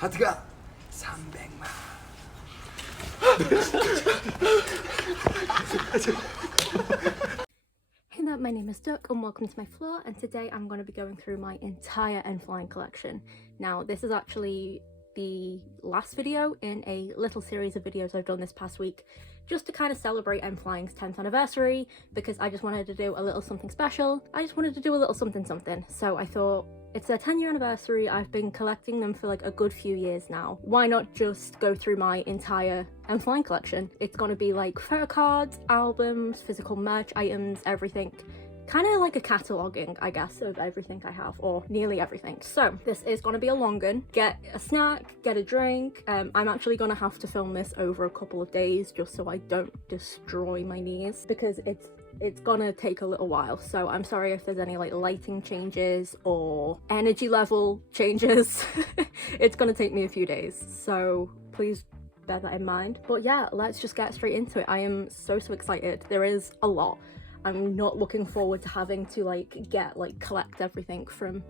하트가 300만. Hey there, my name is Duck and welcome to my floor, and today I'm going to be going through my entire N.Flying collection. Now this is actually the last video in a little series of videos I've done this past week just to kind of celebrate N.Flying's 10th anniversary, because I just wanted to do a little something special. I just wanted to do a little something. So I thought, it's their 10-year anniversary, I've been collecting them for like a good few years now. Why not just go through my entire N.Flying collection? It's gonna be like photocards, albums, physical merch items, everything. Kind of like a cataloguing, I guess, of everything I have, or nearly everything. So this is going to be a long one. Get a snack, get a drink. I'm actually going to have to film this over a couple of days just so I don't destroy my knees, because it's gonna take a little while. So I'm sorry if there's any like lighting changes or energy level changes. It's gonna take me a few days, so please bear that in mind. But yeah, let's just get straight into it. I am so excited. There is a lot. I'm not looking forward to having to collect everything from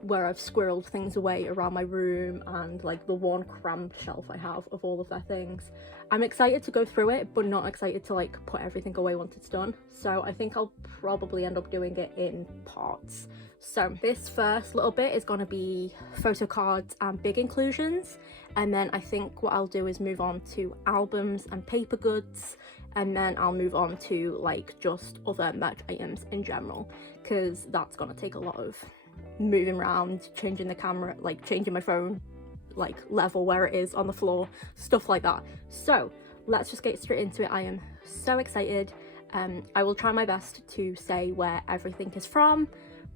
where I've squirreled things away around my room and like the one cramped shelf I have of all of their things. I'm excited to go through it, but not excited to like put everything away once it's done. So I think I'll probably end up doing it in parts. So this first little bit is going to be photo cards and big inclusions, and then I think what I'll do is move on to albums and paper goods, and then I'll move on to like just other merch items in general, because that's going to take a lot of moving around, changing the camera, like changing my phone like level where it is on the floor, stuff like that. So let's just get straight into it. I am so excited. I will try my best to say where everything is from,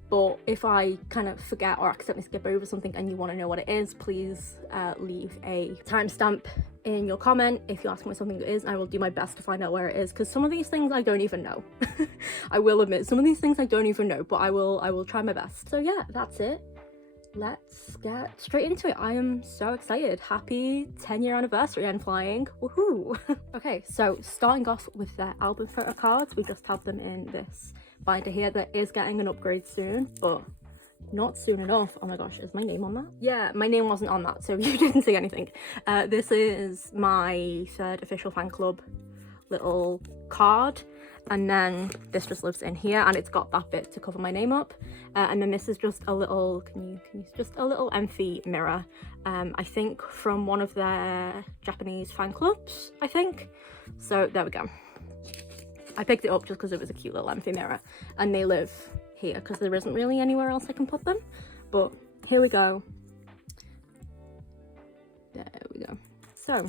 but if I kind of forget or accidentally skip over something and you want to know what it is, please leave a timestamp in your comment if you ask me something it is. I will do my best to find out where it is, because some of these things I don't even know. I will admit, some of these things I don't even know, but I will try my best. So yeah, that's it. Let's get straight into it. I am so excited. Happy 10-year anniversary, N.Flying. Woohoo! Okay, so starting off with their album photo cards, we just have them in this binder here that is getting an upgrade soon, but not soon enough. Oh my gosh, is my name on that? Yeah, my name wasn't on that, so you didn't see anything. This is my third official fan club little card, and then this just lives in here, and it's got that bit to cover my name up, and then this is just a little, can you just a little N.Flying mirror, I think from one of their Japanese fan clubs, I think. So there we go. I picked it up just because it was a cute little N.Flying mirror, and they live here because there isn't really anywhere else I can put them. But here we go. There we go. So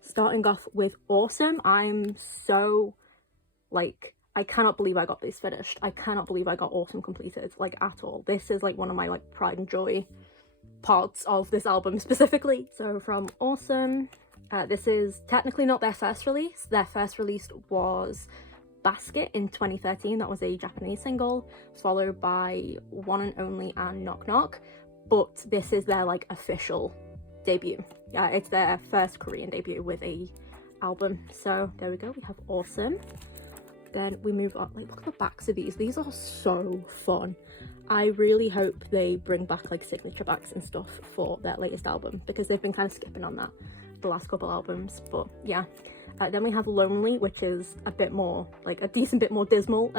starting off with Awesome. I'm so like, I cannot believe I got these finished. I cannot believe I got Awesome completed, like at all. This is like one of my like pride and joy parts of this album specifically. So from Awesome, this is technically not their first release. Their first release was Basket in 2013. That was a Japanese single, followed by One and Only and Knock Knock, but this is their like official debut. Yeah, it's their first Korean debut with a album. So there we go, we have Awesome. Then we move on. Like, look at the backs of these are so fun. I really hope they bring back like signature backs and stuff for their latest album, because they've been kind of skipping on that the last couple albums. But yeah, then we have Lonely, which is a bit more like a decent bit more dismal.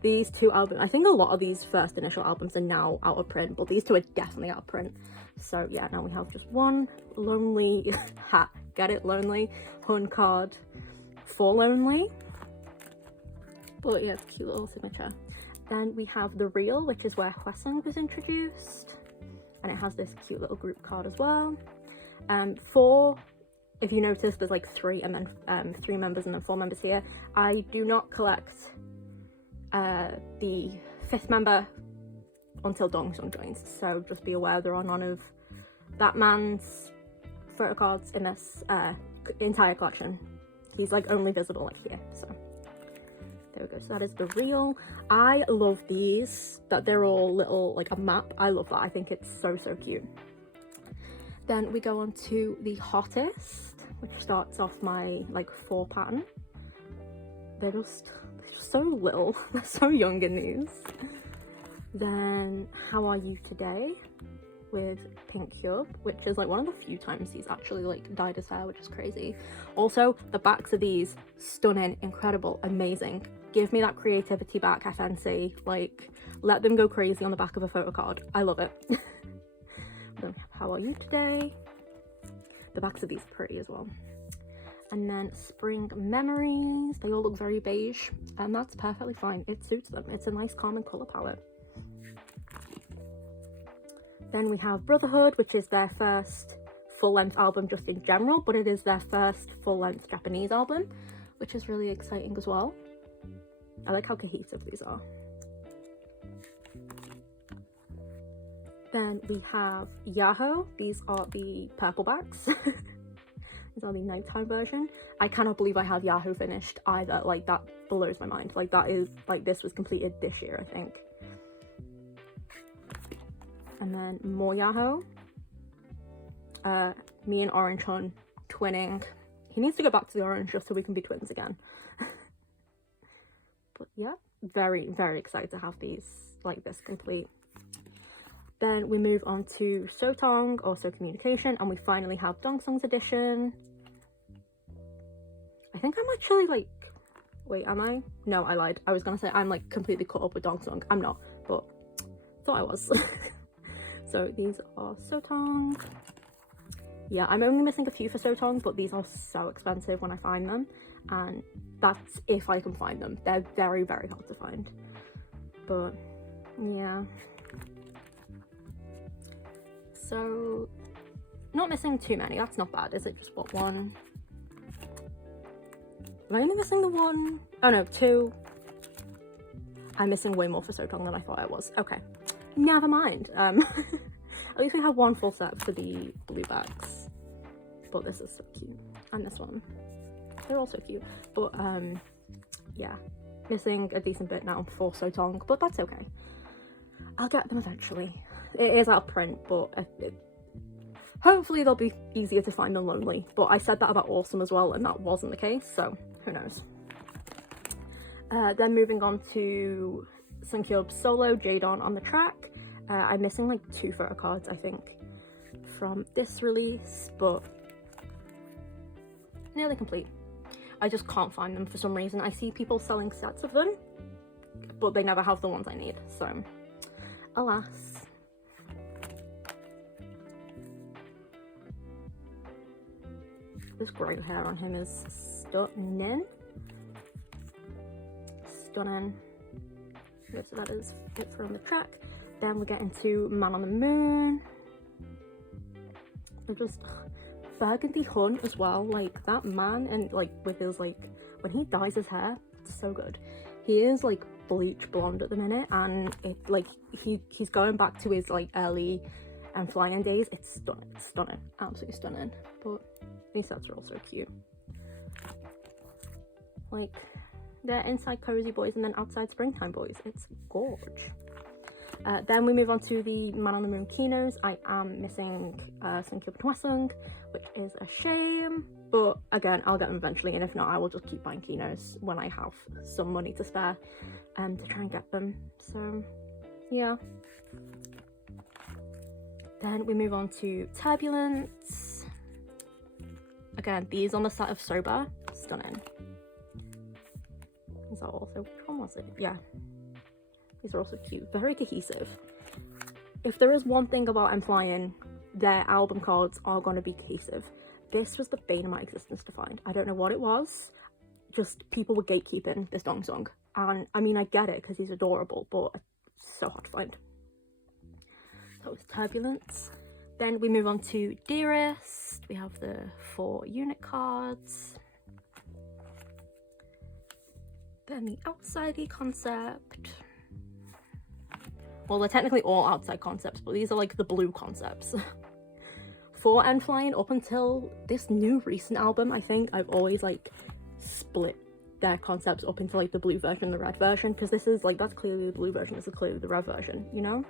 These two albums, I think a lot of these first initial albums are now out of print, but these two are definitely out of print. So yeah, now we have just one Lonely hat, get it, Lonely Hun card for Lonely. But yeah, it's a cute little signature. Then we have The Real, which is where Hwasung was introduced, and it has this cute little group card as well. For, if you notice, there's like three and then 3 members and then 4 members here. I do not collect the 5th member until Dongsung joins, so just be aware there are none of that man's photo cards in this entire collection. He's like only visible like here, so there we go. So that is The Real. I love these, that they're all little like a map. I love that. I think it's so cute. Then we go on to the Hottest, which starts off my like 4 pattern. They're just so little. They're so young in these. Then How Are You Today, with Pink Cube, which is like one of the few times he's actually like dyed his hair, which is crazy. Also, the backs of these, stunning, incredible, amazing. Give me that creativity back, FNC. Like, let them go crazy on the back of a photo card. I love it. How are you today? The backs of these are pretty as well. And then Spring Memories. They all look very beige, and that's perfectly fine. It suits them. It's a nice calming colour palette. Then we have Brotherhood, which is their first full-length album just in general, but it is their first full-length Japanese album, which is really exciting as well. I like how cohesive these are. Then we have Yahoo. These are the purple backs. These are the nighttime version. I cannot believe I have Yahoo finished either. Like, that blows my mind. Like, that is, like, this was completed this year, I think. And then more Yahoo. Me and Orange Hun twinning. He needs to go back to the orange just so we can be twins again. But yeah, very, very excited to have these like this complete. Then we move on to Sotong, also Communication, and we finally have Dongsong's edition. I think I'm actually like, wait, am I? No, I lied. I was gonna say I'm like completely caught up with Dongsong. I'm not, but thought I was. So these are Sotong. Yeah, I'm only missing a few for Sotong, but these are so expensive when I find them, and that's if I can find them. They're very, very hard to find. But yeah. So, not missing too many. That's not bad, is it? Just what, one? Am I only missing the one? Oh no, two. I'm missing way more for Sotong than I thought I was. Okay, never mind. At least we have one full set for the blue backs. But this is so cute. And this one. They're also cute. But yeah, missing a decent bit now for Sotong, but that's okay. I'll get them eventually. It is out of print, but hopefully they'll be easier to find than Lonely. But I said that about Awesome as well, and that wasn't the case, so who knows. Then moving on to Sunkyub's solo, Jadon on the track. I'm missing like 2 photo cards, I think, from this release, but nearly complete. I just can't find them for some reason. I see people selling sets of them, but they never have the ones I need, so alas. This grey hair on him is stunning. Stunning. Okay, so that is it from the track. Then we get into Man on the Moon. I just, Burgundy Hun as well, like that man, and like with his like, when he dyes his hair, it's so good. He is like bleach blonde at the minute, and it like he's going back to his like early N.Flying days. It's stunning, stunning, absolutely stunning. But these sets are also cute. Like, they're inside Cozy Boys and then outside Springtime Boys. It's gorge. Then we move on to the Man on the Moon Kinos. I am missing Sunkyub Twasung, which is a shame. But again, I'll get them eventually, and if not, I will just keep buying Kinos when I have some money to spare to try and get them. So, yeah. Then we move on to Turbulence. Again, these on the set of Sober, stunning. These are also, which one was it? Yeah. These are also cute, very cohesive. If there is one thing about N.Flying, their album cards are going to be cohesive. This was the bane of my existence to find. I don't know what it was, just people were gatekeeping this Dongsong. And I mean, I get it because he's adorable, but it's so hard to find. So it's Turbulence. Then we move on to Dearest. We have the 4 unit cards. Then the Outsidey concept. Well, they're technically all outside concepts, but these are like the blue concepts. For N.Flying, up until this new recent album, I think I've always like split their concepts up into like the blue version and the red version, because this is like, that's clearly the blue version, this is clearly the red version, you know?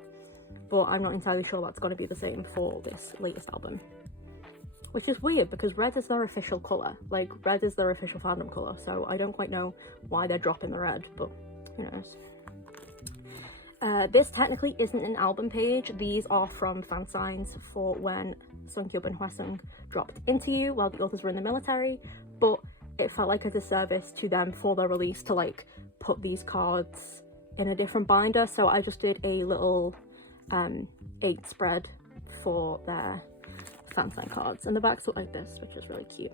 But I'm not entirely sure that's going to be the same for this latest album. Which is weird, because red is their official colour. Like, red is their official fandom colour, so I don't quite know why they're dropping the red, but who knows. This technically isn't an album page. These are from fan signs for when Sungkyub and Hwasung dropped Into You while the others were in the military, but it felt like a disservice to them for their release to like put these cards in a different binder, so I just did a little 8 spread for their fan sign cards, and the backs look like this, which is really cute.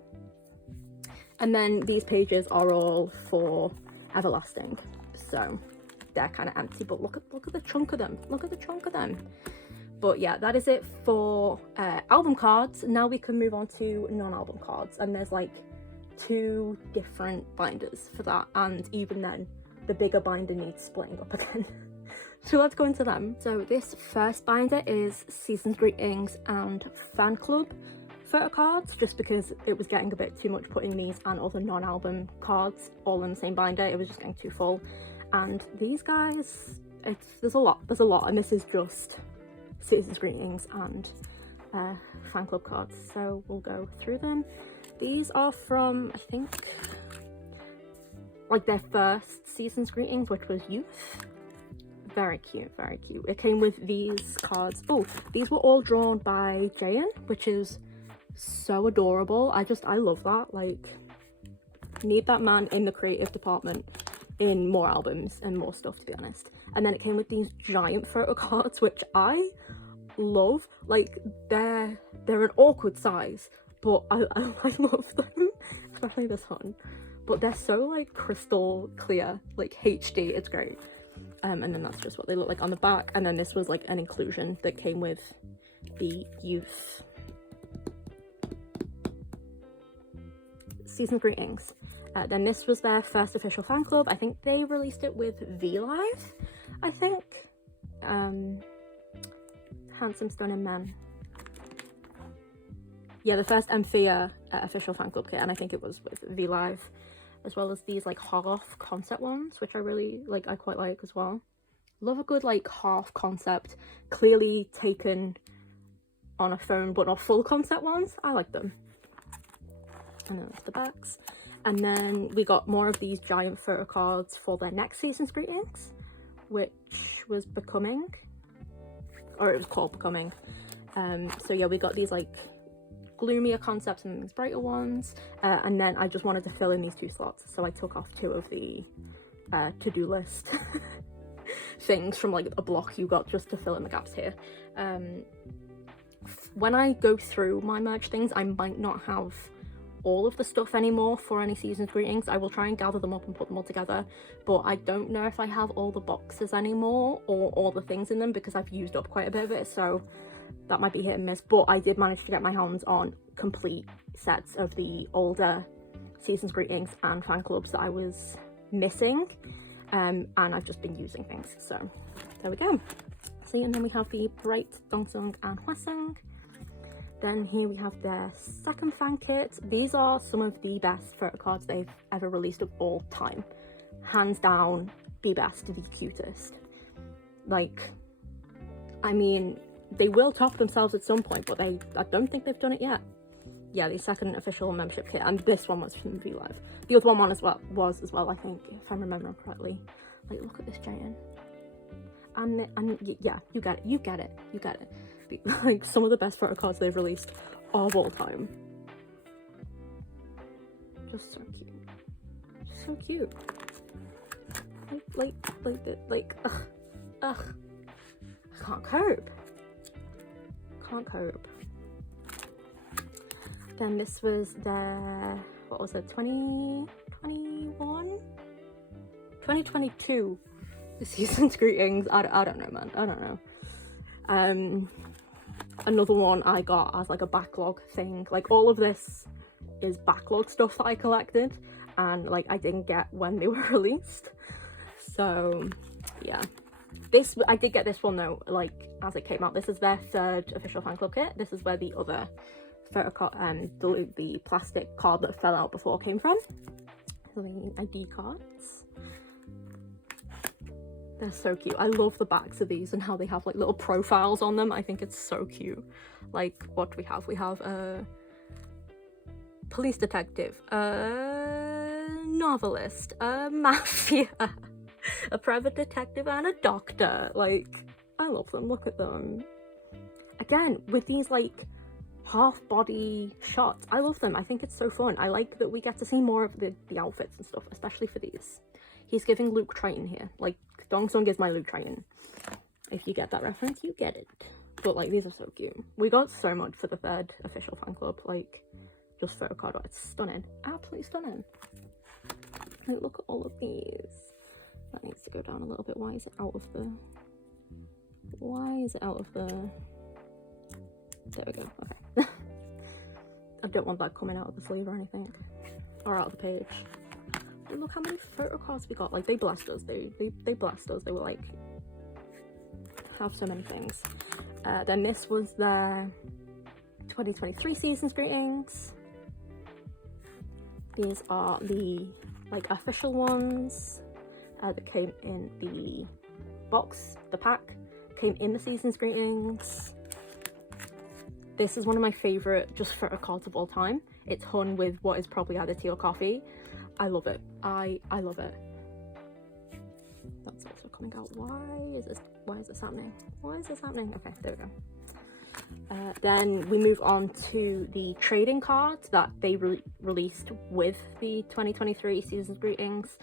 And then these pages are all for Everlasting, so they're kind of empty, but look at the chunk of them. Look at the chunk of them. But yeah, that is it for album cards. Now we can move on to non-album cards, and there's like 2 different binders for that, and even then the bigger binder needs splitting up again. So let's go into them. So this first binder is Season's Greetings and Fan Club photo cards, just because it was getting a bit too much putting these and other non-album cards all in the same binder. It was just getting too full. And these guys, there's a lot, and this is just Season's Greetings and Fan Club cards, so we'll go through them. These are from, I think, like their first Season's Greetings, which was Youth. Very cute, very cute. It came with these cards. Oh, these were all drawn by Jaein, which is so adorable. I love that. Like, need that man in the creative department in more albums and more stuff, to be honest. And then it came with these giant photo cards, which I love. Like, they're an awkward size, but I love them, especially this one. But they're so like crystal clear, like HD. It's great. And then that's just what they look like on the back. And then this was like an inclusion that came with the Youth Season Greetings. Then this was their first official fan club. I think they released it with V-Live, I think. Handsome Stunning Men. Yeah, the first Amphia official fan club kit, and I think it was with V-Live, as well as these like half concept ones, which I really like, I quite like as well. Love a good like half concept, clearly taken on a phone but not full concept ones. I like them. And then that's the backs. And then we got more of these giant photo cards for their next Season's Greetings, which was Becoming, or it was called Becoming. So yeah, we got these like gloomier concepts and these brighter ones, and then I just wanted to fill in these 2 slots, so I took off 2 of the to-do list things from like a block you got just to fill in the gaps here. When I go through my merch things, I might not have all of the stuff anymore for any Season's Greetings. I will try and gather them up and put them all together, but I don't know if I have all the boxes anymore or all the things in them, because I've used up quite a bit of it, so that might be hit and miss. But I did manage to get my hands on complete sets of the older Season's Greetings and fan clubs that I was missing, and I've just been using things, so there we go. See, and then we have the Bright Dongsung and Hwasung. Then here we have their second fan kit. These are some of the best photo cards they've ever released of all time. Hands down, the best, the cutest. Like, I mean, they will top themselves at some point, but I don't think they've done it yet. Yeah, the second official membership kit, and this one was from V-Live. The other one was as well, I think, if I remember correctly. Like, look at this giant. And yeah, you get it. Like, some of the best photo cards they've released of all time. Just so cute. So cute. Like, ugh. I can't cope. Then this was their, what was it, 2022 Season's Greetings. I don't know, man. I don't know. Another one I got as like a backlog thing. Like, all of this is backlog stuff that I collected, and like I didn't get when they were released. So yeah, I did get this one though, like as it came out. This is their third official fan club kit. This is where the other photo card and the plastic card that fell out before came from. So the ID cards. They're so cute. I love the backs of these and how they have like little profiles on them. I think it's so cute. Like, what do we have? We have a police detective, a novelist, a mafia, A private detective and a doctor. Like, I love them. Look at them. Again, with these like half body shots, I love them. I think it's so fun. I like that we get to see more of the outfits and stuff, especially for these. He's giving Luke Triton here. Like, Dong Sung is my Luke Triton. If you get that reference, you get it. But like, these are so cute. We got so much for the 3rd official fan club. Like, just photocard art. It's stunning. Absolutely stunning. Like, look at all of these. That needs to go down a little bit. Why is it out of the... Why is it out of the... There we go. Okay. I don't want that coming out of the sleeve or anything. Or out of the page. But look how many photocards we got. Like, they blessed us. They blessed us. They were like... Have so many things. Then this was their 2023 season's greetings. These are the like official ones that came in the box, the pack, came in the season's greetings. This is one of my favourite just photocards of all time. It's Hun with what is probably either tea or coffee. I love it. I love it. That's also coming out. Why is this happening? Why is this happening? Okay, there we go. Then we move on to the trading cards that they released with the 2023 season's greetings.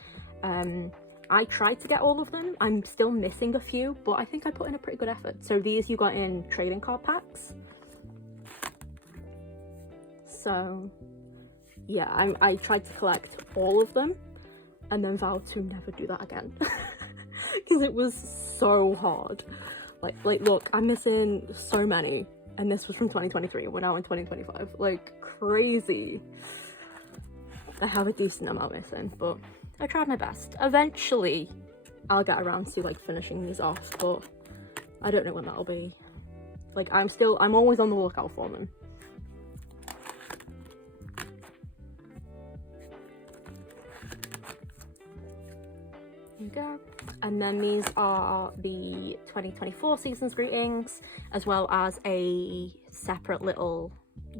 I tried to get all of them. I'm still missing a few, but I think I put in a pretty good effort. So these you got in trading card packs. So yeah, I tried to collect all of them and then vowed to never do that again. Because it was so hard. Like look, I'm missing so many, and this was from 2023. We're now in 2025. Like, crazy. I have a decent amount missing, but I tried my best. Eventually I'll get around to like finishing these off, but I don't know when that'll be. Like, I'm always on the lookout for them. There you go. And then these are the 2024 season's greetings, as well as a separate little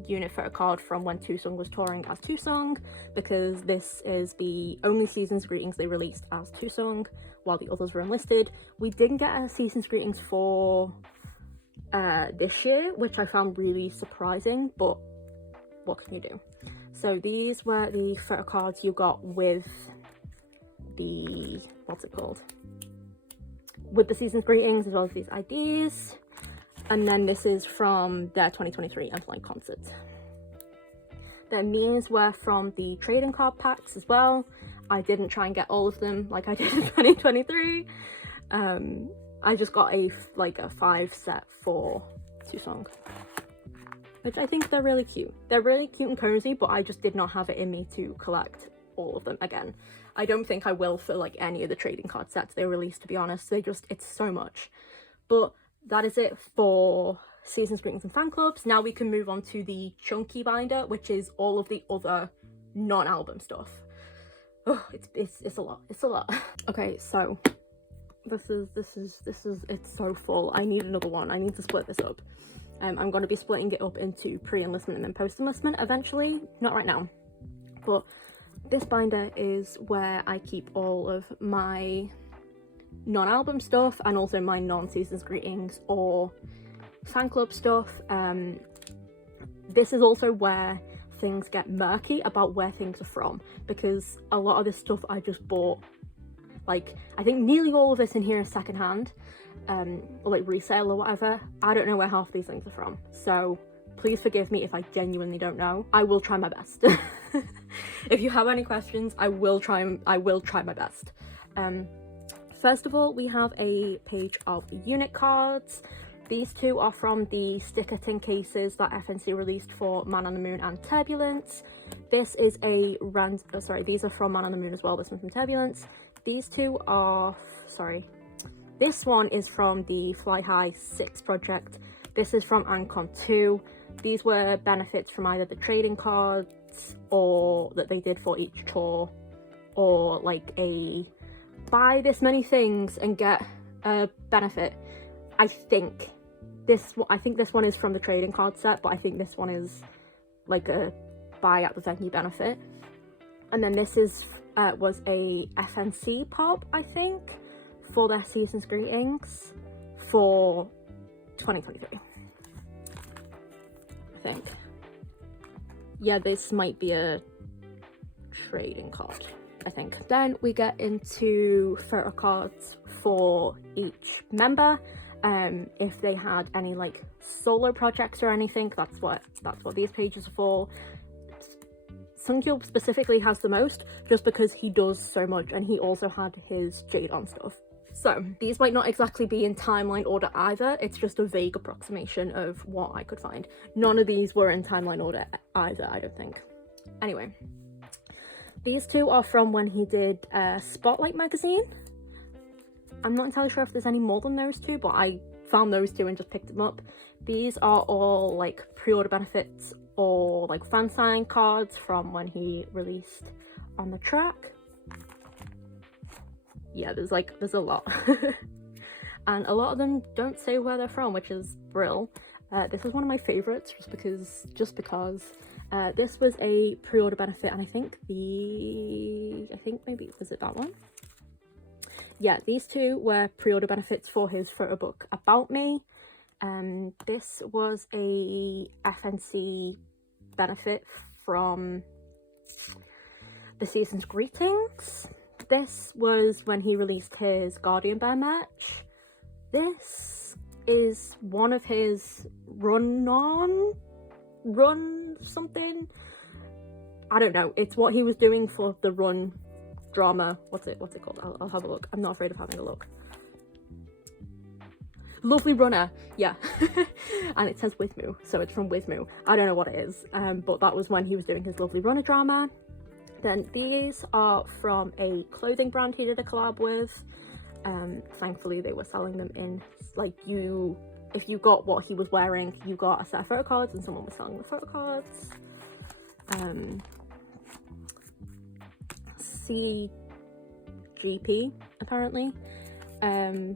unit photo card from when Tusung was touring as Tusung, because this is the only season's greetings they released as Tusung while the others were unlisted. We didn't get a season's greetings for this year, which I found really surprising, but what can you do? So these were the photo cards you got with the, what's it called? With the season's greetings, as well as these IDs. And then this is from their 2023 N.Flying concert. Then these were from the trading card packs as well. I didn't try and get all of them like I did in 2023. I just got a 5 set for Tusung, which I think they're really cute. They're really cute and cozy, but I just did not have it in me to collect all of them again. I don't think I will for like any of the trading card sets they released, to be honest. It's so much. But that is it for season's greetings and fan clubs. Now we can move on to the chunky binder, which is all of the other non-album stuff. Oh, it's a lot. It's a lot. Okay, so this is it's so full. I need another one. I need to split this up. I'm going to be splitting it up into pre-enlistment and then post-enlistment eventually. Not right now, but this binder is where I keep all of my non-album stuff and also my non-season's greetings or fan club stuff. This is also where things get murky about where things are from, because a lot of this stuff I just bought, like I think nearly all of this in here is secondhand, or like resale or whatever. I don't know where half these things are from, so please forgive me if I genuinely don't know. I will try my best. If you have any questions, I will try my best. First of all, we have a page of unit cards. These two are from the sticker tin cases that FNC released for Man on the Moon and Turbulence. This is a these are from Man on the Moon as well. This one's from Turbulence. These two are, this one is from the Fly High 6 project. This is from Ancon 2. These were benefits from either the trading cards or that they did for each tour, or like a buy this many things and get a benefit. I think this one is from the trading card set, but I think this one is like a buy at the venue benefit. And then this is was a FNC pop, I think, for their season's greetings for 2023. I think. Yeah, this might be a trading card, I think. Then we get into photo cards for each member. If they had any like solo projects or anything, that's what these pages are for. Sungkyub specifically has the most, just because he does so much, and he also had his Jade on stuff. So these might not exactly be in timeline order either, it's just a vague approximation of what I could find. None of these were in timeline order either, I don't think. Anyway, these two are from when he did Spotlight magazine. I'm not entirely sure if there's any more than those two, but I found those two and just picked them up. These are all like pre-order benefits or like fan sign cards from when he released On the Track. Yeah, there's a lot. And a lot of them don't say where they're from, which is brill. This is one of my favorites just because this was a pre-order benefit, and I think maybe was it that one? Yeah, these two were pre-order benefits for his photo book About Me. This was a FNC benefit from the season's greetings. This was when he released his Guardian Bear merch. This is one of his run something. I don't know. It's what he was doing for the run drama. What's it called? I'll have a look. I'm not afraid of having a look. Lovely Runner, yeah. And it says Withmu, so it's from Withmu. I don't know what it is, but that was when he was doing his Lovely Runner drama. Then these are from a clothing brand he did a collab with. Thankfully they were selling them in, like, if you got what he was wearing, you got a set of photo cards, and someone was selling the photo cards. CGP, apparently.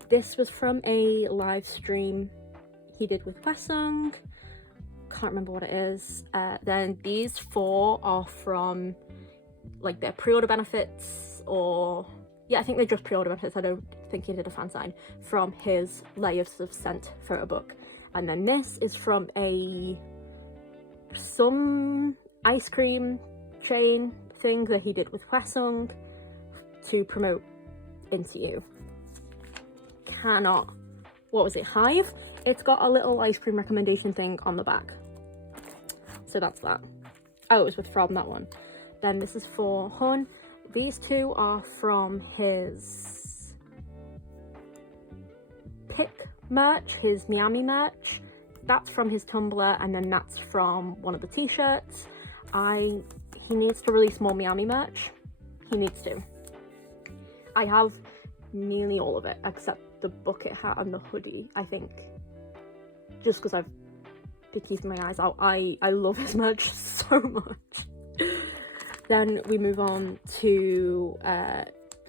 This was from a live stream he did with Wesung. Can't remember what it is. Then these four are from like their pre-order benefits, or yeah, I think they're just pre-order benefits. I don't think he did a fan sign from his Layers of Scent photo book. And then this is from some ice cream chain thing that he did with Wesung to promote Into You. What was it, Hive? It's got a little ice cream recommendation thing on the back. So that's that. Oh, it was from that one. Then this is for Hun. These two are from his Pick merch, his Miami merch. That's from his Tumblr, and then that's from one of the t-shirts. He needs to release more Miami merch. He needs to. I have nearly all of it, except the bucket hat and the hoodie, I think. Just because I've been keeping my eyes out. I love his merch so much. Then we move on to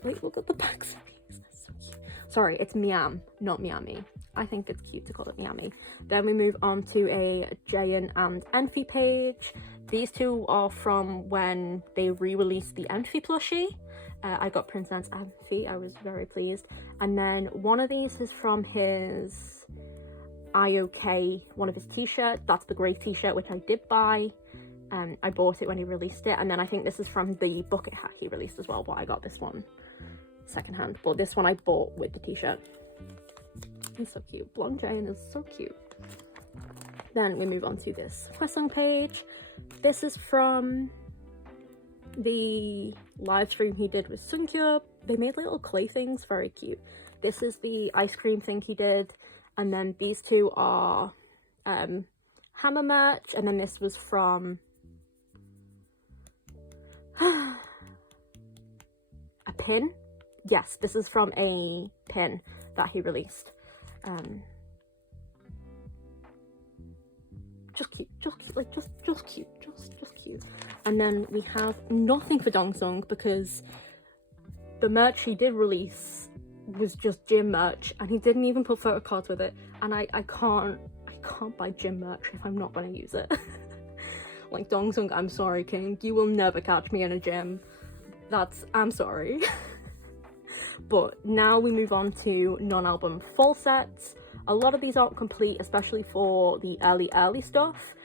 wait, look at the back. That's so cute. Sorry, it's Miam, not Miami. I think it's cute to call it Miami. Then we move on to a Jayan and N.Flying page. These two are from when they re-released the N.Flying plushie. I got Princess N.Flying, I was very pleased. And then one of these is from his IOK, one of his t-shirts. That's the grey t-shirt, which I did buy. I bought it when he released it. And then I think this is from the bucket hat he released as well, but I got this one secondhand. But this one I bought with the t-shirt. He's so cute. Blonde Jayan is so cute. Then we move on to this Wesung page. This is from the live stream he did with Sungkyub. They made little clay things, very cute. This is the ice cream thing he did, and then these two are Hammer merch, and then this was from a pin. Yes, this is from a pin that he released. Just cute, just cute. And then we have nothing for Dongsung because the merch he did release was just gym merch, and he didn't even put photo cards with it. And I can't buy gym merch if I'm not going to use it. Like, Dongsung, I'm sorry, King, you will never catch me in a gym. I'm sorry. But now we move on to non-album full sets. A lot of these aren't complete, especially for the early stuff,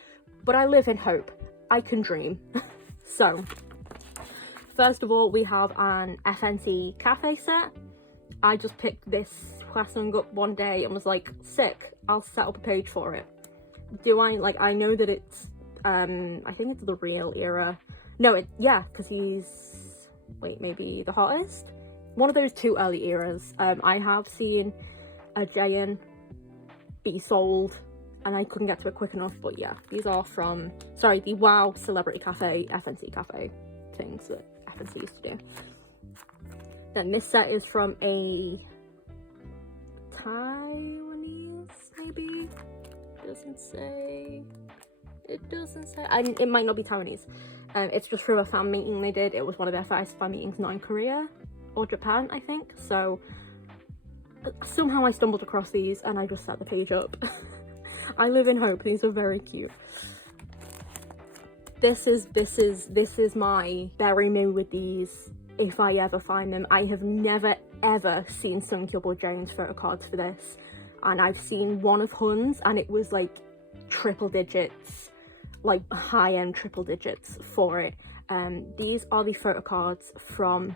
but I live in hope. I can dream. So, first of all, we have an FNC cafe set. I just picked this croissant up one day and was like, sick, I'll set up a page for it. I know that it's, I think it's the real era. No, because he's, maybe the hottest? One of those two early eras. I have seen a Jayan be sold and I couldn't get to it quick enough, but yeah, these are from, the Wow Celebrity Cafe, FNC Cafe things that FNC used to do. Then this set is from a Taiwanese, maybe? It doesn't say. It might not be Taiwanese. It's just from a fan meeting they did. It was one of their first fan meetings, not in Korea or Japan, I think. So somehow I stumbled across these and I just set the page up. I live in hope. These are very cute. This is my bury me with these if I ever find them. I have never ever seen Sunkyup or Jane's photo cards for this, and I've seen one of Hun's and it was like triple digits, like high-end triple digits for it. These are the photo cards from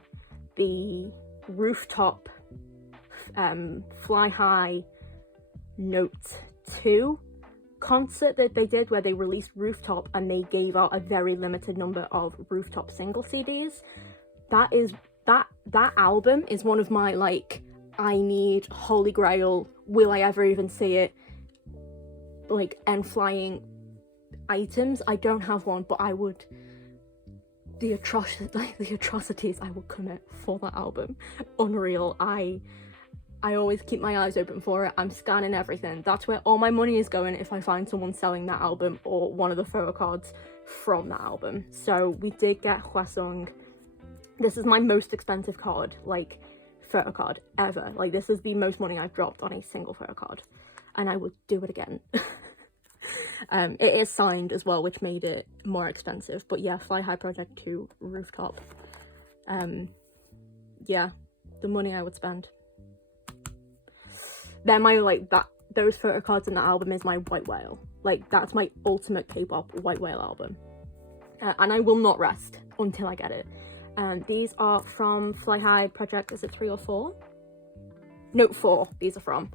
the Rooftop Fly High Note 2 concert that they did, where they released Rooftop and they gave out a very limited number of Rooftop single CDs. That album is one of my, like, I need holy grail, will I ever even see it, like, N.Flying items. I don't have one, but I would, the atrocities I would commit for that album, unreal. I always keep my eyes open for it. I'm scanning everything. That's where all my money is going if I find someone selling that album or one of the photo cards from that album. So we did get Hwasong. This is my most expensive card, like, photo card ever. Like, this is the most money I've dropped on a single photo card, and I would do it again. It is signed as well, which made it more expensive. But yeah, Fly High Project 2 Rooftop. Yeah, the money I would spend. They're my, like, those photo cards in that album is my white whale. Like, that's my ultimate K-pop white whale album. And I will not rest until I get it. These are from Fly High Project, is it 3 or 4? Note 4, these are from.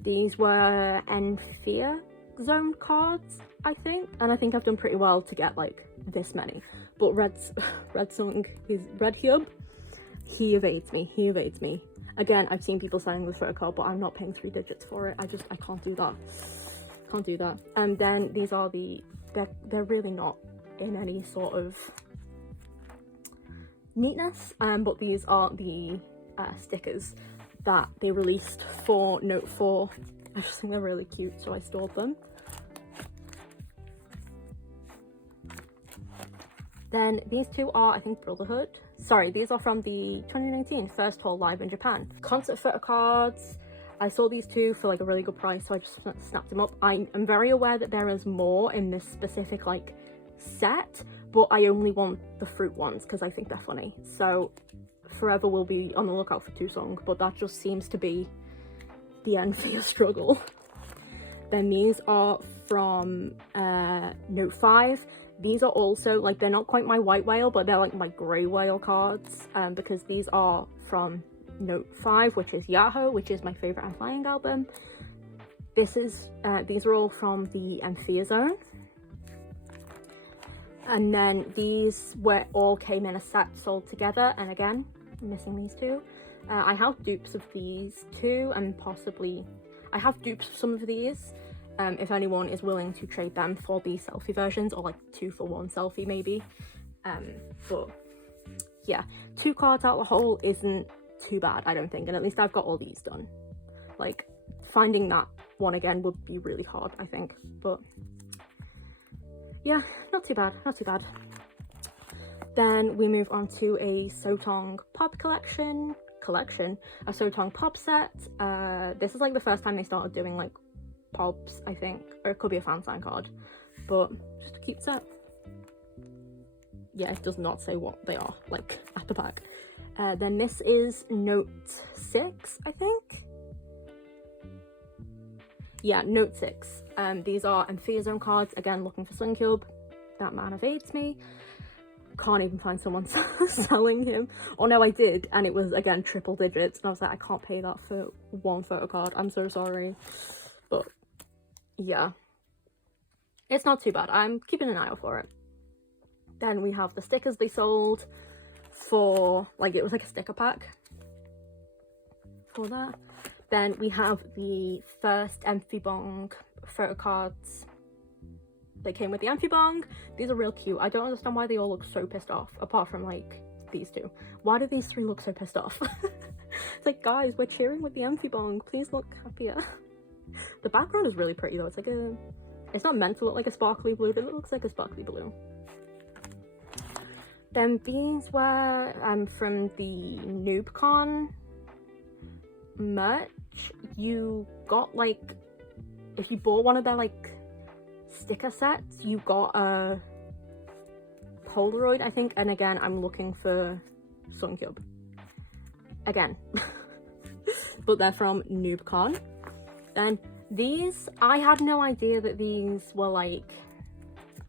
These were N.Flying zone cards, I think. And I think I've done pretty well to get, like, this many. But Red Song, his Red Hub, he evades me. Again, I've seen people selling this photo card, but I'm not paying 3 digits for it. I can't do that. And then these are they're really not in any sort of neatness, but these are the stickers that they released for Note 4. I just think they're really cute, so I stored them. Then these two are, I think, Brotherhood. Sorry, these are from the 2019 First Hall Live in Japan. Concert photo cards. I saw these two for, like, a really good price, so I just snapped them up. I am very aware that there is more in this specific, like, set, but I only want the fruit ones because I think they're funny. So forever will be on the lookout for Tusong, but that just seems to be the end for your struggle. Then these are from Note 5. These are also, like, they're not quite my white whale, but they're like my grey whale cards, because these are from Note 5, which is Yahoo, which is my favourite N.Flying album. These are all from the N.Flying zone. And then these all came in a set sold together, and again, I'm missing these two. I have dupes of these two, and possibly, I have dupes of some of these. If anyone is willing to trade them for the selfie versions, or like 2-for-1 selfie maybe. But yeah, 2 cards out of the hole isn't too bad, I don't think, and at least I've got all these done. Like, finding that one again would be really hard, I think, but yeah, not too bad. Then we move on to a Sotong pop collection, a Sotong pop set. This is like the first time they started doing, like, pops, I think, or it could be a fan sign card, but just a cute set. yeah, it does not say what they are, like, at the back. Then this is Note 6, I think. Yeah, Note 6. These are Zone cards. Again, looking for Suncube. That man evades me. Can't even find someone selling him. Oh no, I did, and it was, again, triple digits. And I was like, I can't pay that for one photo card. I'm so sorry. But, yeah. It's not too bad. I'm keeping an eye out for it. Then we have the stickers they sold for, like, it was like a sticker pack for that. Then we have the first N.Flying photo cards. They came with the N.Flying. These are real cute. I don't understand why they all look so pissed off, apart from, like, these two. Why do these three look so pissed off? It's like, guys, we're cheering with the N.Flying. Please look happier. The background is really pretty, though. It's like a... It's not meant to look like a sparkly blue, but it looks like a sparkly blue. Then these were from the NoobCon merch. You got, like, if you bought one of their, like, sticker sets, you got a Polaroid, I think. And again, I'm looking for Suncube. Again. But they're from NoobCon. Then these, I had no idea that these were, like,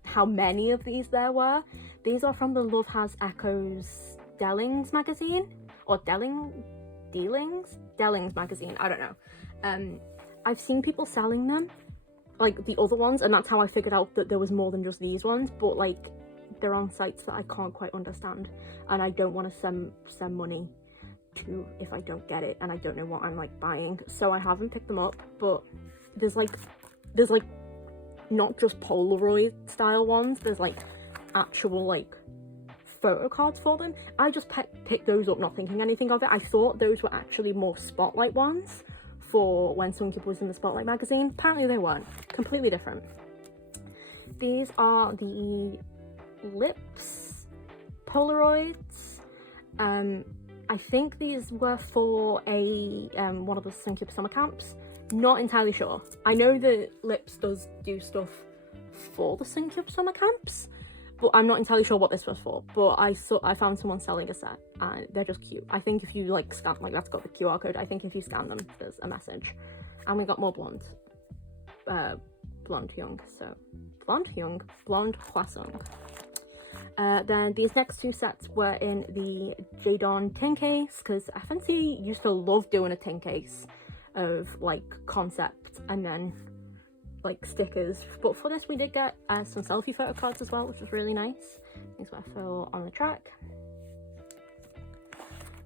how many of these there were. These are from the Love Has Echoes Dellings magazine, or Dellings magazine, I don't know. I've seen people selling them, like the other ones, and that's how I figured out that there was more than just these ones, but like they're on sites that I can't quite understand, and I don't want to send money to if I don't get it and I don't know what I'm like buying, so I haven't picked them up. But there's like not just Polaroid style ones, there's like actual like photo cards for them. I just picked those up not thinking anything of it. I thought those were actually more spotlight ones for when Suncube was in the Spotlight magazine. Apparently they weren't. Completely different. These are the lips Polaroids. I think these were for a one of the Suncube summer camps. Not entirely sure. I know that Lips does do stuff for the Suncube summer camps, but I'm not entirely sure what this was for. But I found someone selling a set, and they're just cute. I think if you like scan, like that's got the QR code, I think if you scan them, there's a message. And we got more blonde young, so blonde Hwasong. Then these next two sets were in the Jadon tin case, because FNC used to love doing a tin case of like concept and then like stickers. But for this we did get some selfie photo cards as well, which was really nice. These were for On the Track.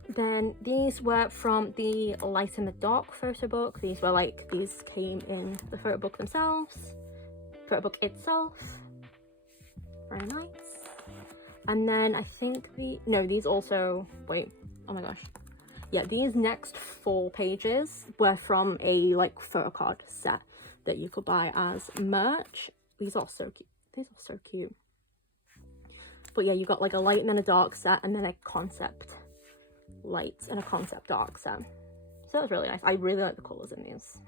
Then these were from the Light in the Dark photo book. These came in the photo book itself. Very nice. And then I think these also, wait, oh my gosh. Yeah, these next 4 pages were from a like photo card set that you could buy as merch. These are so cute. These are so cute. But yeah, you got like a light and then a dark set, and then a concept light and a concept dark set. So that was really nice. I really like the colours in these.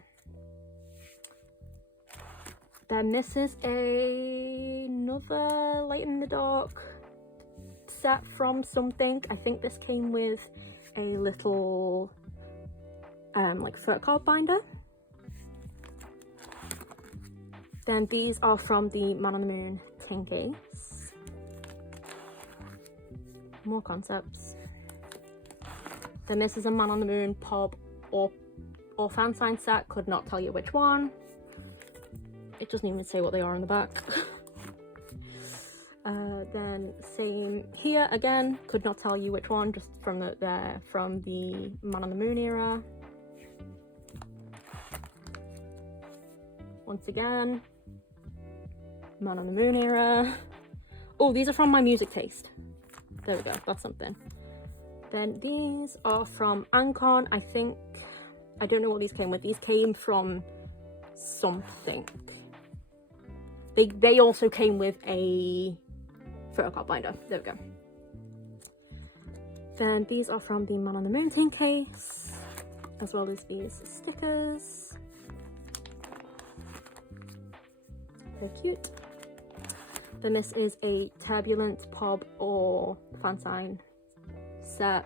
Then this is another light in the dark set from something. I think this came with a little like photo card binder. Then these are from the Man on the Moon tin case. More concepts. Then this is a Man on the Moon pop or fan sign set. Could not tell you which one. It doesn't even say what they are on the back. Then same here again, could not tell you which one, just from the Man on the Moon era. Once again, Man on the Moon era. Oh, these are from my music taste. There we go, that's something. Then these are from Ancon. I think, I don't know what these came with. These came from something. They also came with a photo card binder. There we go. Then these are from the Man on the Moon tin case, as well as these stickers. They're cute. Then this is a Turbulent Pop or Fansign set.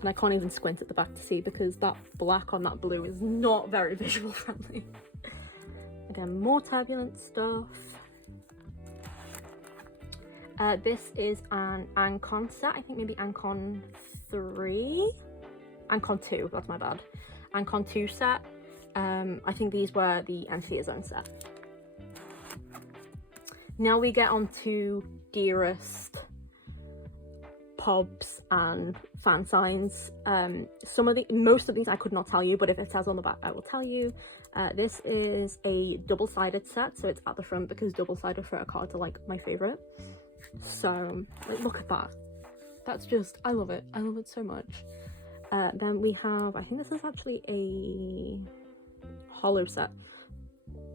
And I can't even squint at the back to see because that black on that blue is not very visual friendly. Again, more Turbulent stuff. This is an Ancon set, I think maybe Ancon 3? Ancon 2, that's my bad. Ancon 2 set. I think these were the N.Flying Zone set. Now we get on to Dearest Pobs and fan signs. Most of these I could not tell you, but if it says on the back I will tell you. This is a double-sided set, so it's at the front because double-sided photo cards are like my favorite. So like, look at that. That's just, I love it so much. Then we have, I think this is actually a hollow set.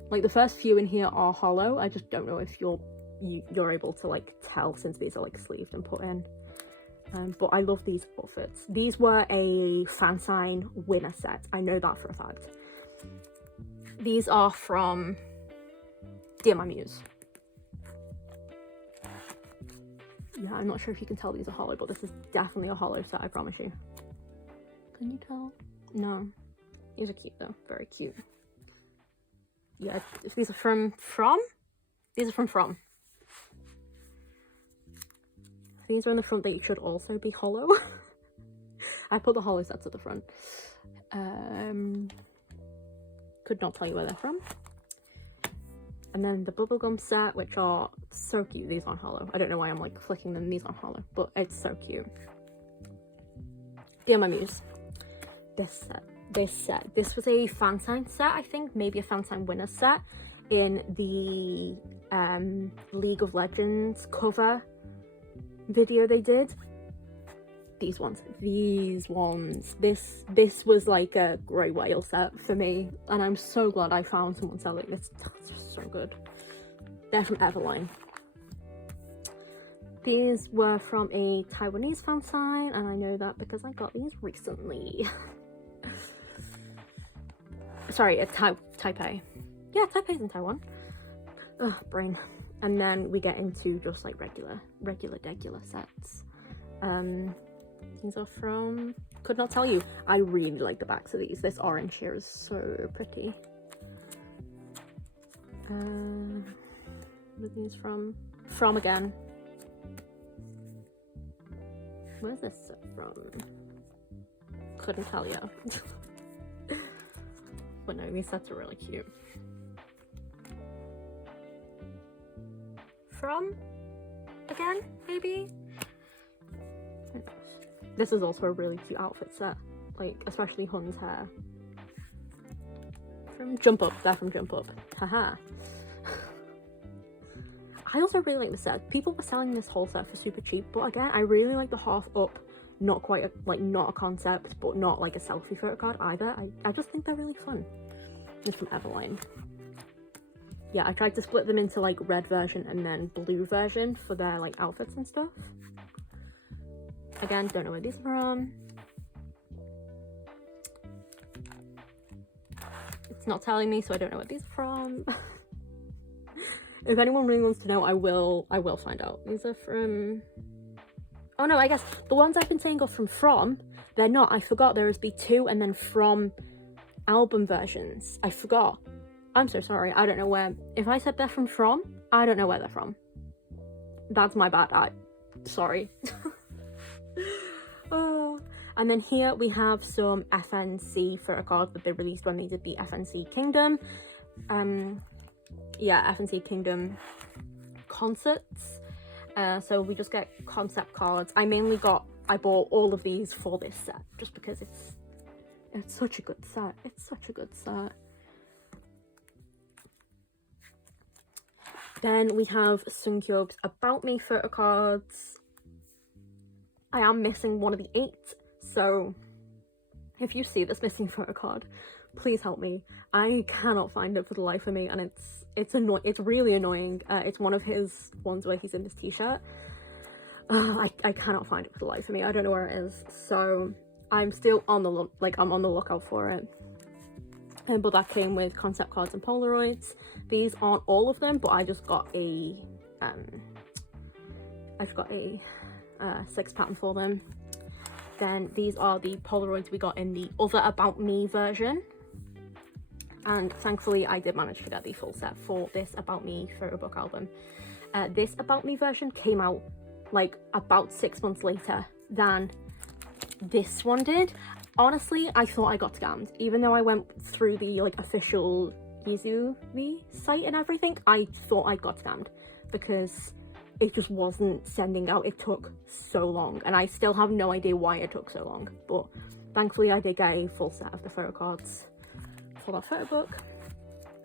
Like the first few in here are hollow. I just don't know if you're able to like tell since these are like sleeved and put in. But I love these outfits. These were a Fansign winner set. I know that for a fact. These are from Dear My Muse. Yeah, I'm not sure if you can tell these are hollow, but this is definitely a hollow set, I promise you. Can you tell? No. These are cute though, very cute. Yeah, if these are from? These are from. These are in the front, they should also be hollow. I put the hollow sets at the front. Could not tell you where they're from. And then the bubblegum set, which are so cute. These aren't hollow. I don't know why I'm like flicking them. These aren't hollow, but it's so cute. Dear My Muse. This set. This was a Fansign set, I think. Maybe a Fansign winner set in the League of Legends cover video they did. These ones. This was like a grey whale set for me, and I'm so glad I found someone selling this. It's just so good. They're from N.Flying. These were from a Taiwanese fansign, and I know that because I got these recently. Sorry, a Taipei. Yeah, Taipei's in Taiwan. Ugh, brain. And then we get into just like regular sets. These are from, could not tell you. I really like the backs of these. This orange here is so pretty. Where are these from? From again. Where's this set from? Couldn't tell you. But no, these sets are really cute. From again, maybe? This is also a really cute outfit set, like especially Hun's hair. From Jump Up, they're from Jump Up. Haha. I also really like the set. People were selling this whole set for super cheap, but again, I really like the half up, not quite not a concept, but not like a selfie photo card either. I just think they're really fun. It's from N.Flying. Yeah, I tried to split them into like red version and then blue version for their like outfits and stuff. Again, don't know where these are from. It's not telling me, so I don't know what these are from. If anyone really wants to know, I will find out. These are from... Oh no, I guess the ones I've been saying are from. They're not. I forgot there is B2 and then from album versions. I forgot. I'm so sorry. I don't know where. If I said they're from, I don't know where they're from. That's my bad. Sorry. Oh. And then here we have some FNC photo cards that they released when they did the FNC Kingdom. Yeah, FNC Kingdom concerts. So we just get concept cards. I bought all of these for this set just because it's such a good set. It's such a good set. Then we have Sunkyob's About Me photo cards. I am missing one of the 8, so if you see this missing photo card, please help me. I cannot find it for the life of me, and it's really annoying. It's one of his ones where he's in this t-shirt. I cannot find it for the life of me. I don't know where it is, so I'm still on the I'm on the lookout for it. but that came with concept cards and Polaroids. These aren't all of them, but I just got a 6 pattern for them. Then these are the Polaroids we got in the other About Me version, and thankfully I did manage to get the full set for this About Me photo book album. This About Me version came out like about 6 months later than this one did. Honestly, I thought I got scammed. Even though I went through the like official Yizumi site and everything, I thought I got scammed because it just wasn't sending out. It took so long, and I still have no idea why it took so long, but thankfully I did get a full set of the photo cards for that photo book.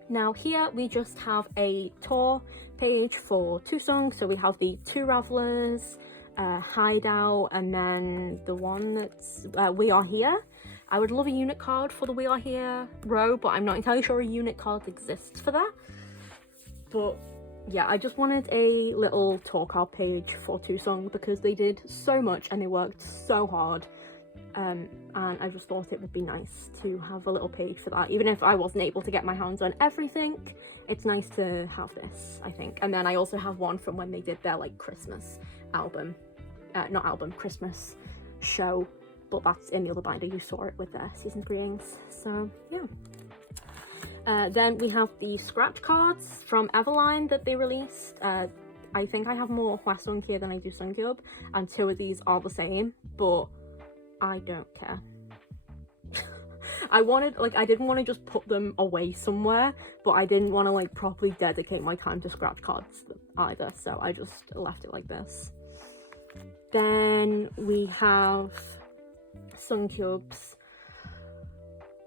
Now here we just have a tour page for 2 songs. So we have the 2 Ravelers, Hideout, and then the one that's We Are Here. I would love a unit card for the We Are Here row, but I'm not entirely sure a unit card exists for that. But yeah, I just wanted a little tour card page for 2 songs because they did so much and they worked so hard. And I just thought it would be nice to have a little page for that. Even if I wasn't able to get my hands on everything, it's nice to have this, I think. And then I also have one from when they did their like Christmas album, Christmas show, but that's in the other binder. You saw it with their season greetings. So yeah. Then we have the scratch cards from Everline that they released. I think I have more Hwasong here than I do Sunkyub, and 2 of these are the same, but I don't care. I didn't want to just put them away somewhere, but I didn't want to like properly dedicate my time to scratch cards either, so I just left it like this. Then we have Sunkyub's